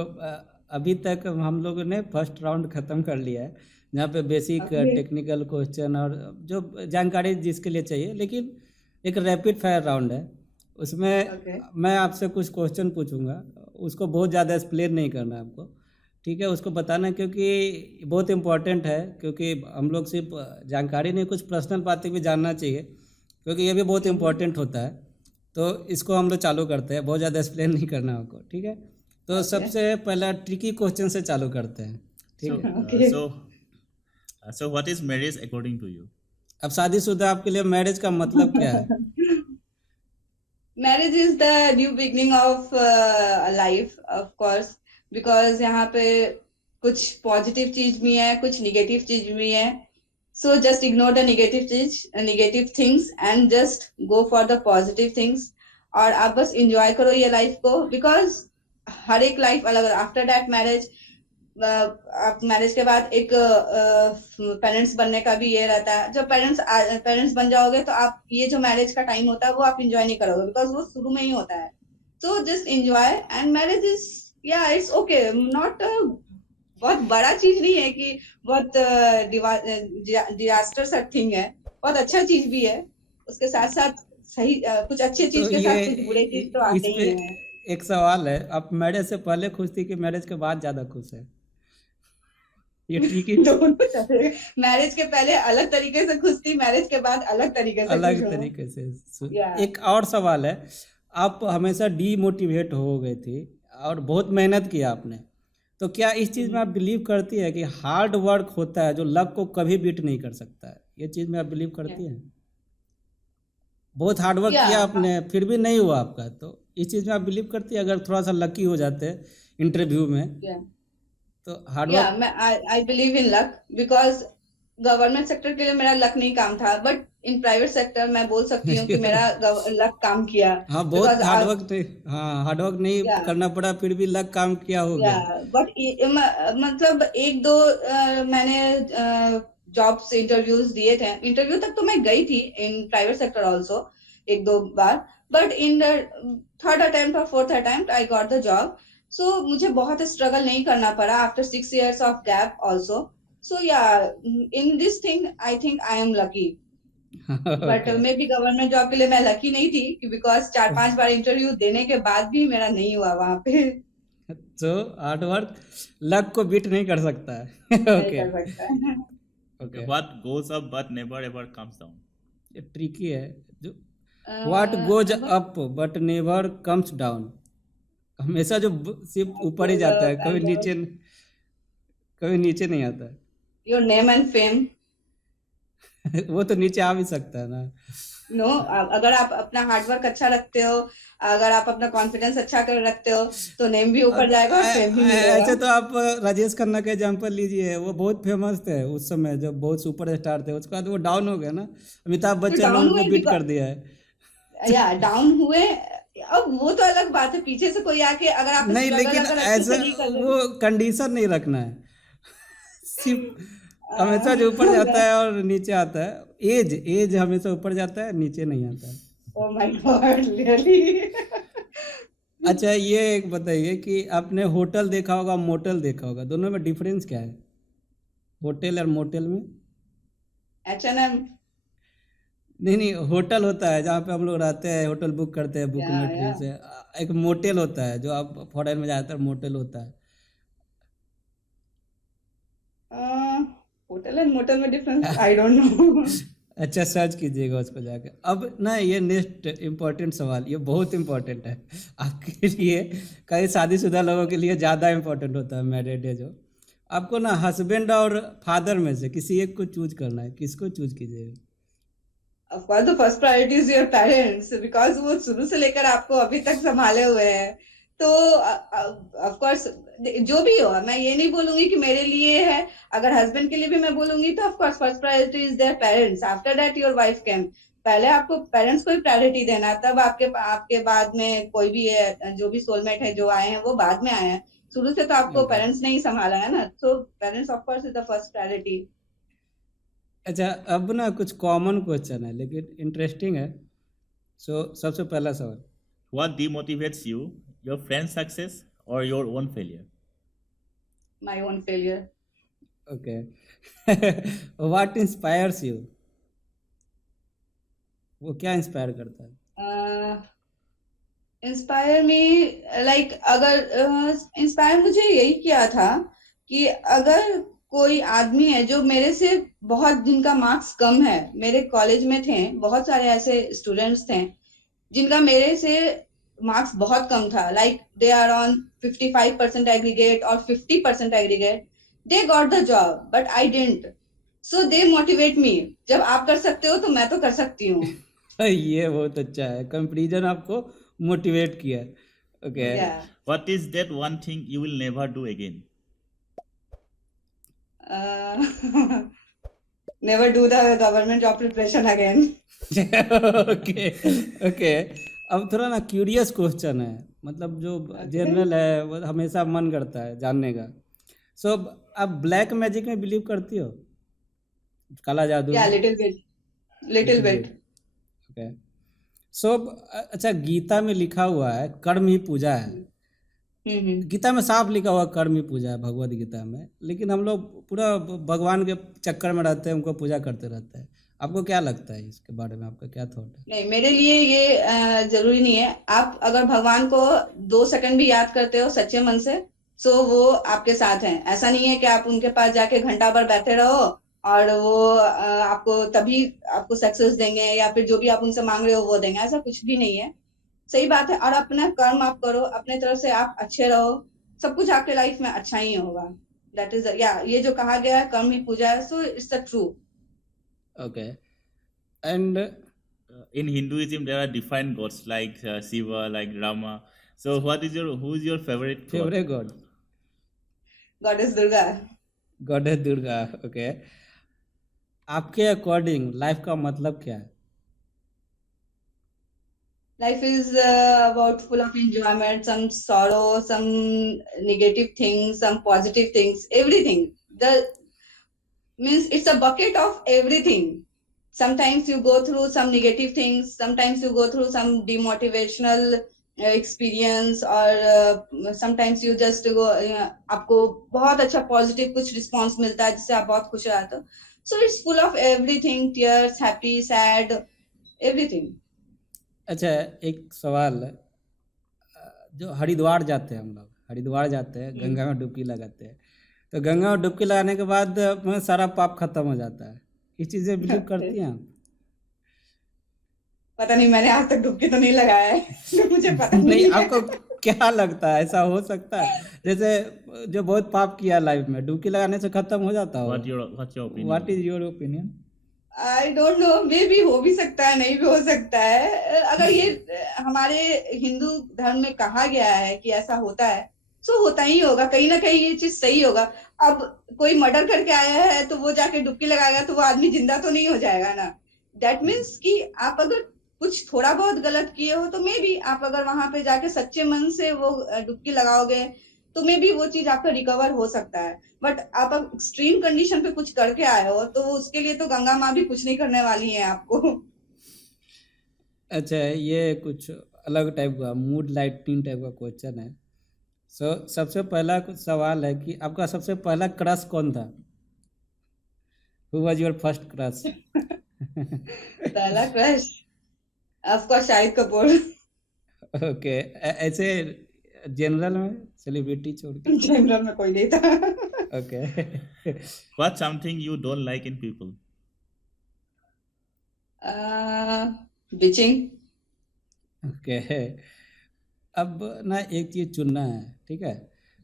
अभी तक हम लोगों ने फर्स्ट राउंड ख़त्म कर लिया है, जहाँ पे बेसिक ओके टेक्निकल क्वेश्चन और जो जानकारी जिसके लिए चाहिए, लेकिन एक रैपिड फायर राउंड है। उसमें ओके मैं आपसे कुछ क्वेश्चन पूछूंगा, उसको बहुत ज़्यादा एक्सप्लेन नहीं करना है आपको, ठीक है? उसको बताना है, क्योंकि बहुत इम्पोर्टेंट है, क्योंकि हम लोग सिर्फ जानकारी नहीं, कुछ पर्सनल बातें भी जानना चाहिए, क्योंकि ये भी बहुत इम्पोर्टेंट होता है। तो इसको हम लोग चालू करते हैं, बहुत ज़्यादा एक्सप्लेन नहीं करना आपको, ठीक है? तो ओके सबसे पहला ट्रिकी क्वेश्चन से चालू करते हैं, ठीक So, है? Okay so what is marriage according to you? अब शादीशुदा आपके लिए मैरिज का मतलब क्या है? Marriage is the new beginning of life of course, because यहाँ पे कुछ पॉजिटिव चीज भी है कुछ निगेटिव चीज भी है। So just ignore the negative things and just go for the positive things. और आप बस इंजॉय करो ये लाइफ को, बिकॉज हर एक लाइफ अलग। आफ्टर दैट मैरिज, आप मैरिज के बाद एक पेरेंट्स बनने का भी ये रहता है। जब पेरेंट्स बन जाओगे तो आप ये जो मैरिज का टाइम होता है वो आप इंजॉय नहीं करोगे, बिकॉज वो शुरू में ही होता है। So just enjoy and marriage is या इट्स ओके, नॉट बहुत बड़ा चीज नहीं है कि बहुत डिजास्टर सा थिंग है, बहुत अच्छा चीज भी है। उसके साथ साथ सही कुछ अच्छे चीज तो के ये साथ कुछ बुरे चीज तो इस आते पे ही हैं। एक सवाल है, आप मैरिज से पहले खुश थी कि मैरिज के बाद ज़्यादा खुश है? ये ट्रिकी, दोनों चलेगा। मैरिज के पहले अलग तरीके से खुश थी, मैरिज के बाद अलग तरीके से खुश अलग हूँ। तरीके से। या एक और सवाल है, आप हमेशा डीमोटिवेट हो गई थी और बहुत मेहनत किया आपने, तो क्या इस चीज़ में आप बिलीव करती है कि हार्ड वर्क होता है जो लक को कभी बीट नहीं कर सकता है? ये चीज़ में आप बिलीव करती हैं? बहुत हार्ड वर्क या किया आपने, फिर भी नहीं हुआ आपका, तो इस चीज़ में आप बिलीव करती है अगर थोड़ा सा लकी हो जाते इंटरव्यू में, या तो हार्ड या वर्क? मैं I believe in luck, because government sector के लिए मेरा लक नहीं काम था, बट इन प्राइवेट सेक्टर मैं बोल सकती हूँ कि मेरा लक काम किया। हाँ, बहुत बिकॉज हार्ड वर्क नहीं, हाँ हार्ड वर्क नहीं या करना पड़ा, फिर भी लक काम किया, हो या गया। बट मतलब एक दो मैंने जॉब्स इंटरव्यूज दिए थे, इंटरव्यू तक तो मैं गई थी इन प्राइवेट सेक्टर आल्सो एक दो बार, but in the third attempt और fourth attempt I got the job. So मुझे बहुत स्ट्रगल नहीं करना पड़ा after 6 years of gap also. So yeah in this thing I think I am lucky, but okay. Maybe government job के लिए मैं लकी नहीं थी बिकॉज 4-5 बार इंटरव्यू देने के बाद भी मेरा नहीं हुआ वहां पे। तो हार्ड वर्क लक को बीट नहीं कर सकता है। नहीं ओके। कर सकता है। Okay. What goes up but never ever comes down. ये ट्रिकी है, जो व्हाट गोज अब up but never comes down, हमेशा जो सिर्फ ऊपर ही जाता है, कभी नीचे नहीं आता योर नेम एंड फेम। है। वो तो नीचे आ भी सकता है ना। नो, अगर आप अपना हार्डवर्क अच्छा रखते हो, अगर आप अपना कॉन्फिडेंस अच्छा कर रखते हो, तो नेम भी ऊपर जाएगा और फेम भी मिलेगा। ऐसे तो आप राजेश खन्ना का एग्जांपल लीजिए, वो बहुत फेमस थे उस समय, जब बहुत सुपर स्टार थे, उसके बाद वो डाउन हो गया ना, अमिताभ तो बच्चन ने डाउन उनको हुए बीट कर दिया है। या डाउन हुए। अब वो तो अलग बात है, पीछे से कोई आके अगर आप नहीं, स्ट्रगल लेकिन अगर अच्छे ऐसा से नहीं कर रहे। वो कंडीशन नहीं रखना है, सिर्फ हमेशा जो ऊपर जाता ओ है और नीचे आता है, एज एज हमेशा ऊपर जाता है, नीचे नहीं आता है। My God, really. अच्छा, ये एक बताइए कि आपने होटल देखा होगा, मोटल देखा होगा, दोनों में डिफरेंस क्या है, होटल और मोटेल में? H&M। नहीं नहीं, होटल होता है जहाँ पे हम लोग रहते हैं, होटल बुक करते हैं बुक या माई ट्री से। एक मोटेल होता है जो आप फॉरेन में ज़्यादातर मोटेल होता है। होटल एंड मोटल में डिफरेंस आई डोंट नो। अच्छा, सर्च कीजिएगा उसको जाके। अब ना ये नेक्स्ट इम्पोर्टेंट सवाल, ये बहुत इम्पोर्टेंट है आपके लिए, कई शादीशुदा लोगों के लिए ज़्यादा इम्पोर्टेंट होता है, मैरिड है जो। आपको ना हस्बैंड और फादर में से किसी एक को चूज करना है, किसको चूज कीजिएगा? Of course the first priority is your parents, because वो शुरू से लेकर आपको अभी तक संभाले हुए हैं। तो ऑफ कोर्स जो भी हो, मैं ये नहीं बोलूंगी कि मेरे लिए है, अगर हस्बैंड के लिए भी मैं बोलूंगी तो of course first priority is their parents, after that your wife can. पहले आपको पेरेंट्स को ही प्रायोरिटी देना है, तब आपके आपके बाद में कोई भी है, जो भी सोलमेट है जो आए हैं वो बाद में आए हैं। शुरू से तो आपको ओके। पेरेंट्स ने ही संभाला है ना, तो parents of course is the first priority. अच्छा, अब ना कुछ कॉमन क्वेश्चन है लेकिन इंटरेस्टिंग है। सबसे पहला सवाल, What demotivates you, your friend's success or your own failure? My own failure. Okay. What inspires you, वो क्या इंस्पायर करता है? इंस्पायर मी, लाइक अगर इंस्पायर मुझे यही किया था कि अगर कोई आदमी है जो मेरे से बहुत, जिनका मार्क्स कम है, मेरे कॉलेज में थे बहुत सारे ऐसे स्टूडेंट्स थे जिनका मेरे से मार्क्स बहुत कम था, like they are on 55% aggregate और 50% aggregate, they got the job but I didn't. So they motivate me, जब आप कर सकते हो तो मैं तो कर सकती हूँ। ये बहुत अच्छा है, कंपैरिजन आपको मोटिवेट किया। ओके। या What is that one thing you will never do again? Never do the government job preparation again. Okay. Okay. अब थोड़ा ना क्यूरियस क्वेश्चन है, मतलब जो जनरल है, वो हमेशा मन करता है जानने का। सो आप ब्लैक मैजिक में बिलीव करती हो, काला जादू या में? Little bit, little bit. Okay. So अच्छा, गीता में लिखा हुआ है कर्म ही पूजा है, गीता में साफ लिखा हुआ कर्म ही पूजा है, भगवत गीता में, लेकिन हम लोग पूरा भगवान के चक्कर में रहते हैं, उनको पूजा करते रहते हैं। आपको क्या लगता है इसके बारे में, आपका क्या थॉट है? नहीं, मेरे लिए ये जरूरी नहीं है। आप अगर भगवान को 2 सेकंड भी याद करते हो सच्चे मन से, सो वो आपके साथ हैं। ऐसा नहीं है कि आप उनके पास जाके घंटा भर बैठे रहो और वो आपको तभी आपको सक्सेस देंगे या फिर जो भी आप उनसे मांग रहे हो वो देंगे, ऐसा कुछ भी नहीं है। सही बात है, और अपना कर्म आप करो, अपने तरफ से आप अच्छे रहो, सब कुछ आपके लाइफ में अच्छा ही होगा। दैट इज, या ये जो कहा गया है कर्म ही पूजा है, so it's the true. Okay. And in Hinduism there are different gods like Shiva, like Rama. So who is your favorite god? Favourite God? Goddess Durga. Goddess Durga, okay. आपके अकॉर्डिंग लाइफ का मतलब क्या है? Life is about full of enjoyment, some sorrow, some negative things, some positive things, everything. The means it's a bucket of everything. Sometimes you go through some negative things, sometimes you go through some demotivational experience, or sometimes you just go आपको बहुत अच्छा positive कुछ response मिलता है जिससे आप बहुत खुश हो जाते हो. So it's full of everything, tears, happy, sad, everything. अच्छा, एक सवाल है। जो हरिद्वार जाते हैं हम लोग, हरिद्वार जाते हैं, गंगा में डुबकी लगाते हैं, तो गंगा में डुबकी लगाने के बाद अपना सारा पाप खत्म हो जाता है। इस चीज़ से बिलीव करती हैं आप? पता नहीं, मैंने आज तक डुबकी तो नहीं लगाया है तो मुझे पता नहीं, नहीं है। आपको क्या लगता है ऐसा हो सकता है? जैसे जो बहुत पाप किया लाइफ में, डुबकी लगाने से खत्म हो जाता हो? What's your opinion? What is your opinion? I don't know, may be हो भी सकता है, नहीं भी हो सकता है। अगर ये हमारे हिंदू धर्म में कहा गया है कि ऐसा होता है, सो होता ही होगा, कहीं ना कहीं ये चीज सही होगा। अब कोई मर्डर करके आया है तो वो जाके डुबकी लगाएगा तो वो आदमी जिंदा तो नहीं हो जाएगा ना। दैट मीन्स कि आप अगर कुछ थोड़ा बहुत गलत किए हो तो मे बी आप अगर वहां पे जाके सच्चे मन से वो डुबकी लगाओगे तो मे बी वो चीज आपका रिकवर हो सकता है। बट आप अब एक्सट्रीम कंडीशन पे कुछ करके आए हो तो उसके लिए तो गंगा माँ भी कुछ नहीं करने वाली है आपको। अच्छा, ये कुछ अलग टाइप का मूड लाइटनिंग टाइप का क्वेश्चन है। सबसे पहला कुछ सवाल है कि आपका सबसे पहला क्रश कौन था? Who was your first crush? पहला crush of course Shahid Kapoor. Okay, ऐसे जनरल में सेलिब्रिटी छोड़ के? जनरल में कोई नहीं था। Okay. What's something you don't like in people? Bitching. Okay, अब ना एक चीज़ चुनना है, ठीक है?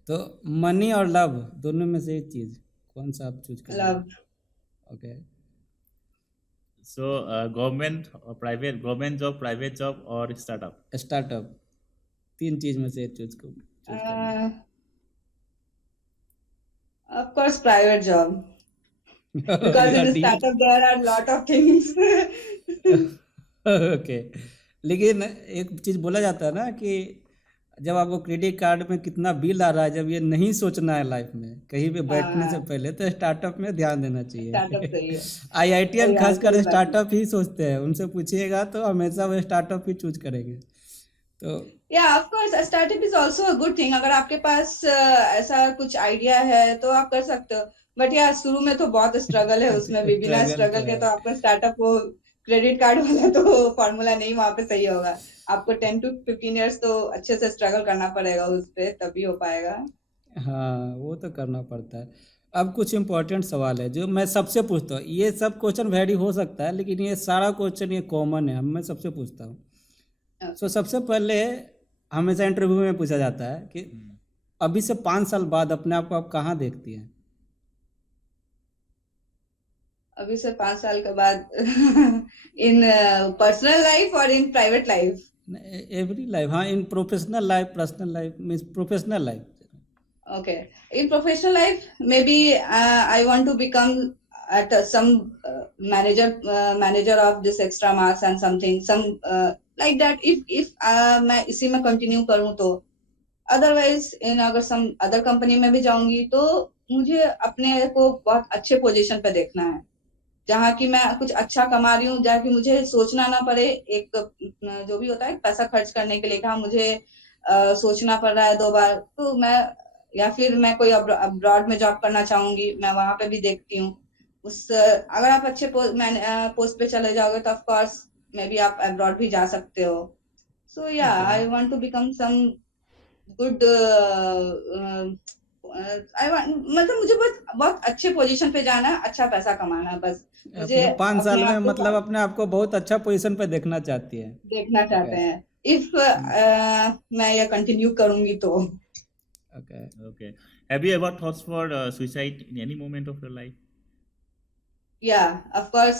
तो मनी और लव दोनों में से एक चीज़ कौन सा आप चूज करेंगे? Love. Okay, So government or private, government job, private job or startup? Startup, तीन चीज में से एक चूज करना। Of course private job, because in startup there are lot of things. Okay, लेकिन एक चीज बोला जाता है ना कि जब आपको क्रेडिट कार्ड में कितना बिल आ रहा है, जब ये नहीं सोचना है लाइफ में कहीं पे बैठने से पहले, तो स्टार्टअप में ध्यान देना चाहिए। स्टार्टअप सही है। IITian खासकर स्टार्टअप ही सोचते हैं, उनसे पूछिएगा तो हमेशा वो स्टार्टअप ही चूज करेंगे। तो या of course startup is also a good thing. अगर आपके पास ऐसा कुछ आइडिया है तो आप कर सकते हो, बट यार शुरू में तो बहुत स्ट्रगल है उसमें भी। बिना स्ट्रगल के तो आपका स्टार्टअप को क्रेडिट कार्ड वाला तो फॉर्मूला नहीं वहां पे सही होगा। आपको 10 to 15 इयर्स तो अच्छे से स्ट्रगल करना पड़ेगा उस पे, तभी हो पाएगा। हाँ, वो तो करना पड़ता है। अब कुछ इम्पोर्टेंट सवाल है जो मैं सबसे पूछता हूँ। ये सब क्वेश्चन वेरी हो सकता है, लेकिन ये सारा क्वेश्चन ये कॉमन है, मैं सबसे पूछता हूँ। सबसे पहले हमेशा इंटरव्यू में पूछा जाता है कि अभी से 5 साल बाद अपने आप को आप कहाँ देखती हैं? अभी से 5 साल के बाद इन पर्सनल लाइफ और in private life? Every life, हाँ, in professional life, personal life, means professional life. Okay, in professional life, maybe I want to become at some manager of this extra mass and something, like that. If मैं इसी में continue करूँ तो, otherwise in अगर some other company में भी जाऊंगी तो मुझे अपने को बहुत अच्छे पोजीशन पे देखना है, जहाँ की मैं कुछ अच्छा कमा रही हूँ, जहाँ की मुझे सोचना ना पड़े। एक जो भी होता है पैसा खर्च करने के लिए, कहाँ मुझे सोचना पड़ रहा है 2 बार, तो मैं या फिर मैं कोई अब्रॉड में जॉब करना चाहूंगी, मैं वहां पे भी देखती हूँ। अगर आप अच्छे पोस्ट पे चले जाओगे तो ऑफ कोर्स मे बी आप अब्रॉड भी जा सकते हो। सो या I want to become some good, मतलब मुझे बहुत अच्छे पोजीशन पे जाना है, अच्छा पैसा कमाना है बस। मुझे 5 साल में मतलब अपने आप को बहुत अच्छा पोजीशन पे देखना चाहती है, देखना चाहते हैं। इफ मैं ये कंटिन्यू करूंगी तो। Okay. Have you ever thought for suicide in any moment of your life? या ऑफ कोर्स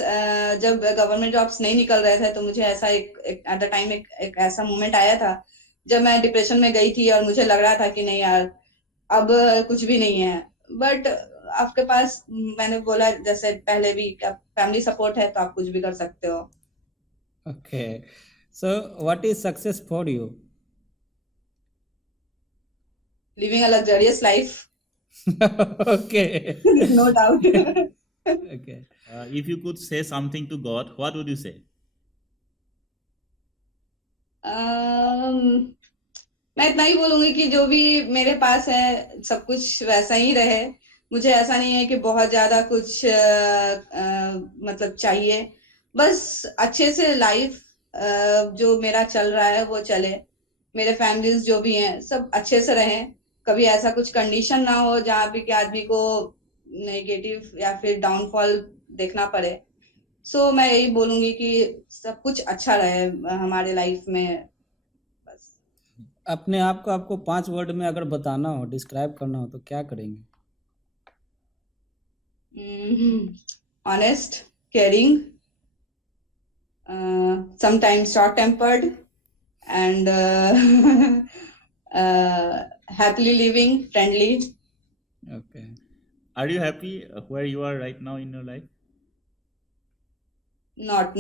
जब गवर्नमेंट जॉब्स नहीं निकल रहे थे तो मुझे ऐसा एक एट द टाइम एक ऐसा मोमेंट आया था जब मैं डिप्रेशन में गई थी और मुझे लग रहा था कि नहीं यार अब कुछ भी नहीं है, बट आपके पास मैंने बोला जैसे पहले भी फैमिली सपोर्ट है तो आप कुछ भी कर सकते हो. Okay. So, what is success for you? Living a luxurious life. Okay. No doubt. Okay. If you could say something to God, what would you say? मैं इतना ही बोलूंगी कि जो भी मेरे पास है सब कुछ वैसा ही रहे. मुझे ऐसा नहीं है कि बहुत ज्यादा कुछ मतलब चाहिए. बस अच्छे से लाइफ जो मेरा चल रहा है वो चले. मेरे फैमिलीज जो भी हैं सब अच्छे से रहें. कभी ऐसा कुछ कंडीशन ना हो जहाँ पे कि आदमी को नेगेटिव या फिर डाउनफॉल देखना पड़े. सो मैं यही बोलूंगी कि सब कुछ अच्छा रहे हमारे लाइफ में. बस. अपने आप को आपको 5 वर्ड में अगर बताना हो, डिस्क्राइब करना हो तो क्या करेंगे? Honest, caring, sometimes short-tempered, and happily living, friendly. Okay. Are you happy where you are right now in your life? Not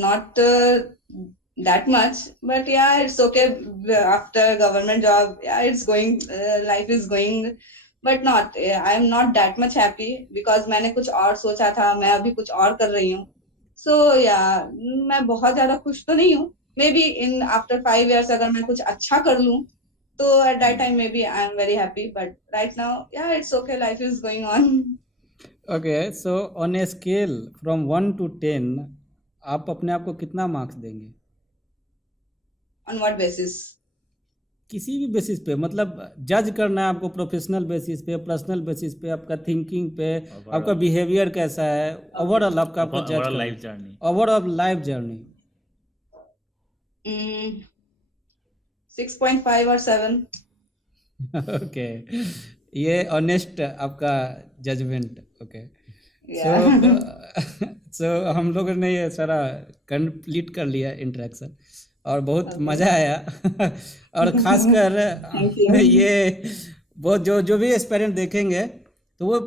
that much, but yeah, it's okay. After government job, yeah, it's going. Life is going, but not. I'm not that much happy because मैंने कुछ और सोचा था. मैं अभी कुछ और कर रही हूँ. So yeah, मैं बहुत ज्यादा खुश तो नहीं हूँ. Maybe in after 5 years अगर मैं कुछ अच्छा कर लूँ, तो at that time maybe I'm very happy. But right now, yeah, it's okay. Life is going on. Okay. So, on a scale from 1 to 10, आप अपने आप को कितना मार्क्स देंगे? On what basis? किसी भी बेसिस पे, मतलब जज करना है आपको, प्रोफेशनल बेसिस पे, पर्सनल बेसिस पे, आपका थिंकिंग पे, आपका बिहेवियर कैसा है, ओवरऑल आपका आपको जज Overall करना life journey. Overall life journey. 6.5 or 7. Okay. ये ऑनेस्ट आपका जजमेंट. ओके. Yeah. सो हम लोगों ने ये सारा कंप्लीट कर लिया इंटरेक्शन और बहुत मज़ा आया. और खासकर Thank you. ये बहुत जो भी एस्पायरेंट देखेंगे तो वो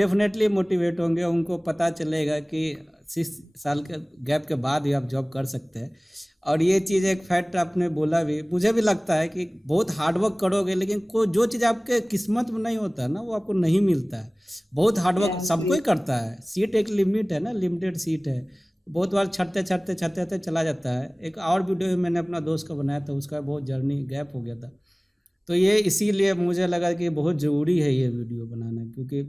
डेफिनेटली मोटिवेट होंगे. उनको पता चलेगा कि 6 साल के गैप के बाद भी आप जॉब कर सकते हैं. और ये चीज़ एक फैक्ट आपने बोला भी, मुझे भी लगता है कि बहुत हार्डवर्क करोगे लेकिन जो चीज़ आपके किस्मत में नहीं होता है ना, वो आपको नहीं मिलता है. बहुत हार्डवर्क सब कोई करता है. सीट एक लिमिट है ना, लिमिटेड सीट है. बहुत बार छटते चला जाता है. एक और वीडियो मैंने अपना दोस्त का बनाया था, उसका बहुत जर्नी गैप हो गया था. तो ये इसीलिए मुझे लगा कि बहुत ज़रूरी है ये वीडियो बनाना, क्योंकि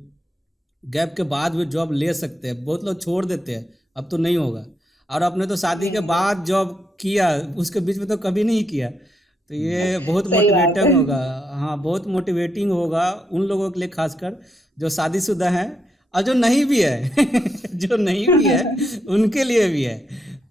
गैप के बाद भी जॉब ले सकते हैं. बहुत लोग छोड़ देते हैं, अब तो नहीं होगा. और आपने तो शादी के बाद जॉब किया, उसके बीच में तो कभी नहीं किया. तो ये बहुत सही बात मोटिवेटिंग है. होगा. हाँ, बहुत मोटिवेटिंग होगा उन लोगों के लिए, खासकर जो शादीशुदा हैं और जो नहीं भी है जो नहीं भी है उनके लिए भी है.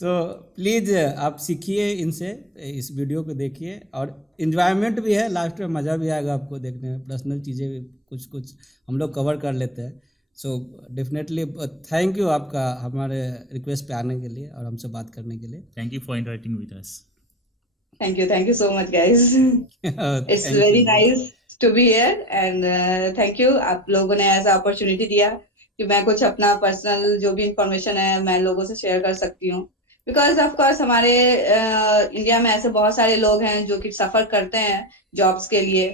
तो प्लीज़ आप सीखिए इनसे, इस वीडियो को देखिए और इन्जॉयमेंट भी है. लास्ट में मज़ा भी आएगा आपको देखने में. पर्सनल चीज़ें भी कुछ हम लोग कवर कर लेते हैं. सो डेफिनेटली थैंक यू आपका हमारे रिक्वेस्ट पे आने के लिए और हमसे बात करने के लिए. Thank you for interacting with us. Thank you so much, guys. It's Thank very you. nice to be here and thank you. आप लोगों ने ऐसा अपॉर्चुनिटी दिया कि मैं कुछ अपना पर्सनल जो भी इंफॉर्मेशन है मैं लोगों से शेयर कर सकती हूँ. बिकॉज ऑफ कोर्स हमारे इंडिया में ऐसे बहुत सारे लोग हैं जो कि सफर करते हैं जॉब्स के लिए.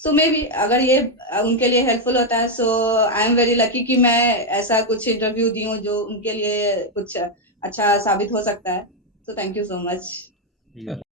सो मे बी अगर ये उनके लिए हेल्पफुल होता है, सो आई एम वेरी लकी कि मैं ऐसा कुछ इंटरव्यू दी हूँ जो उनके लिए कुछ अच्छा साबित हो सकता है. So thank you so much.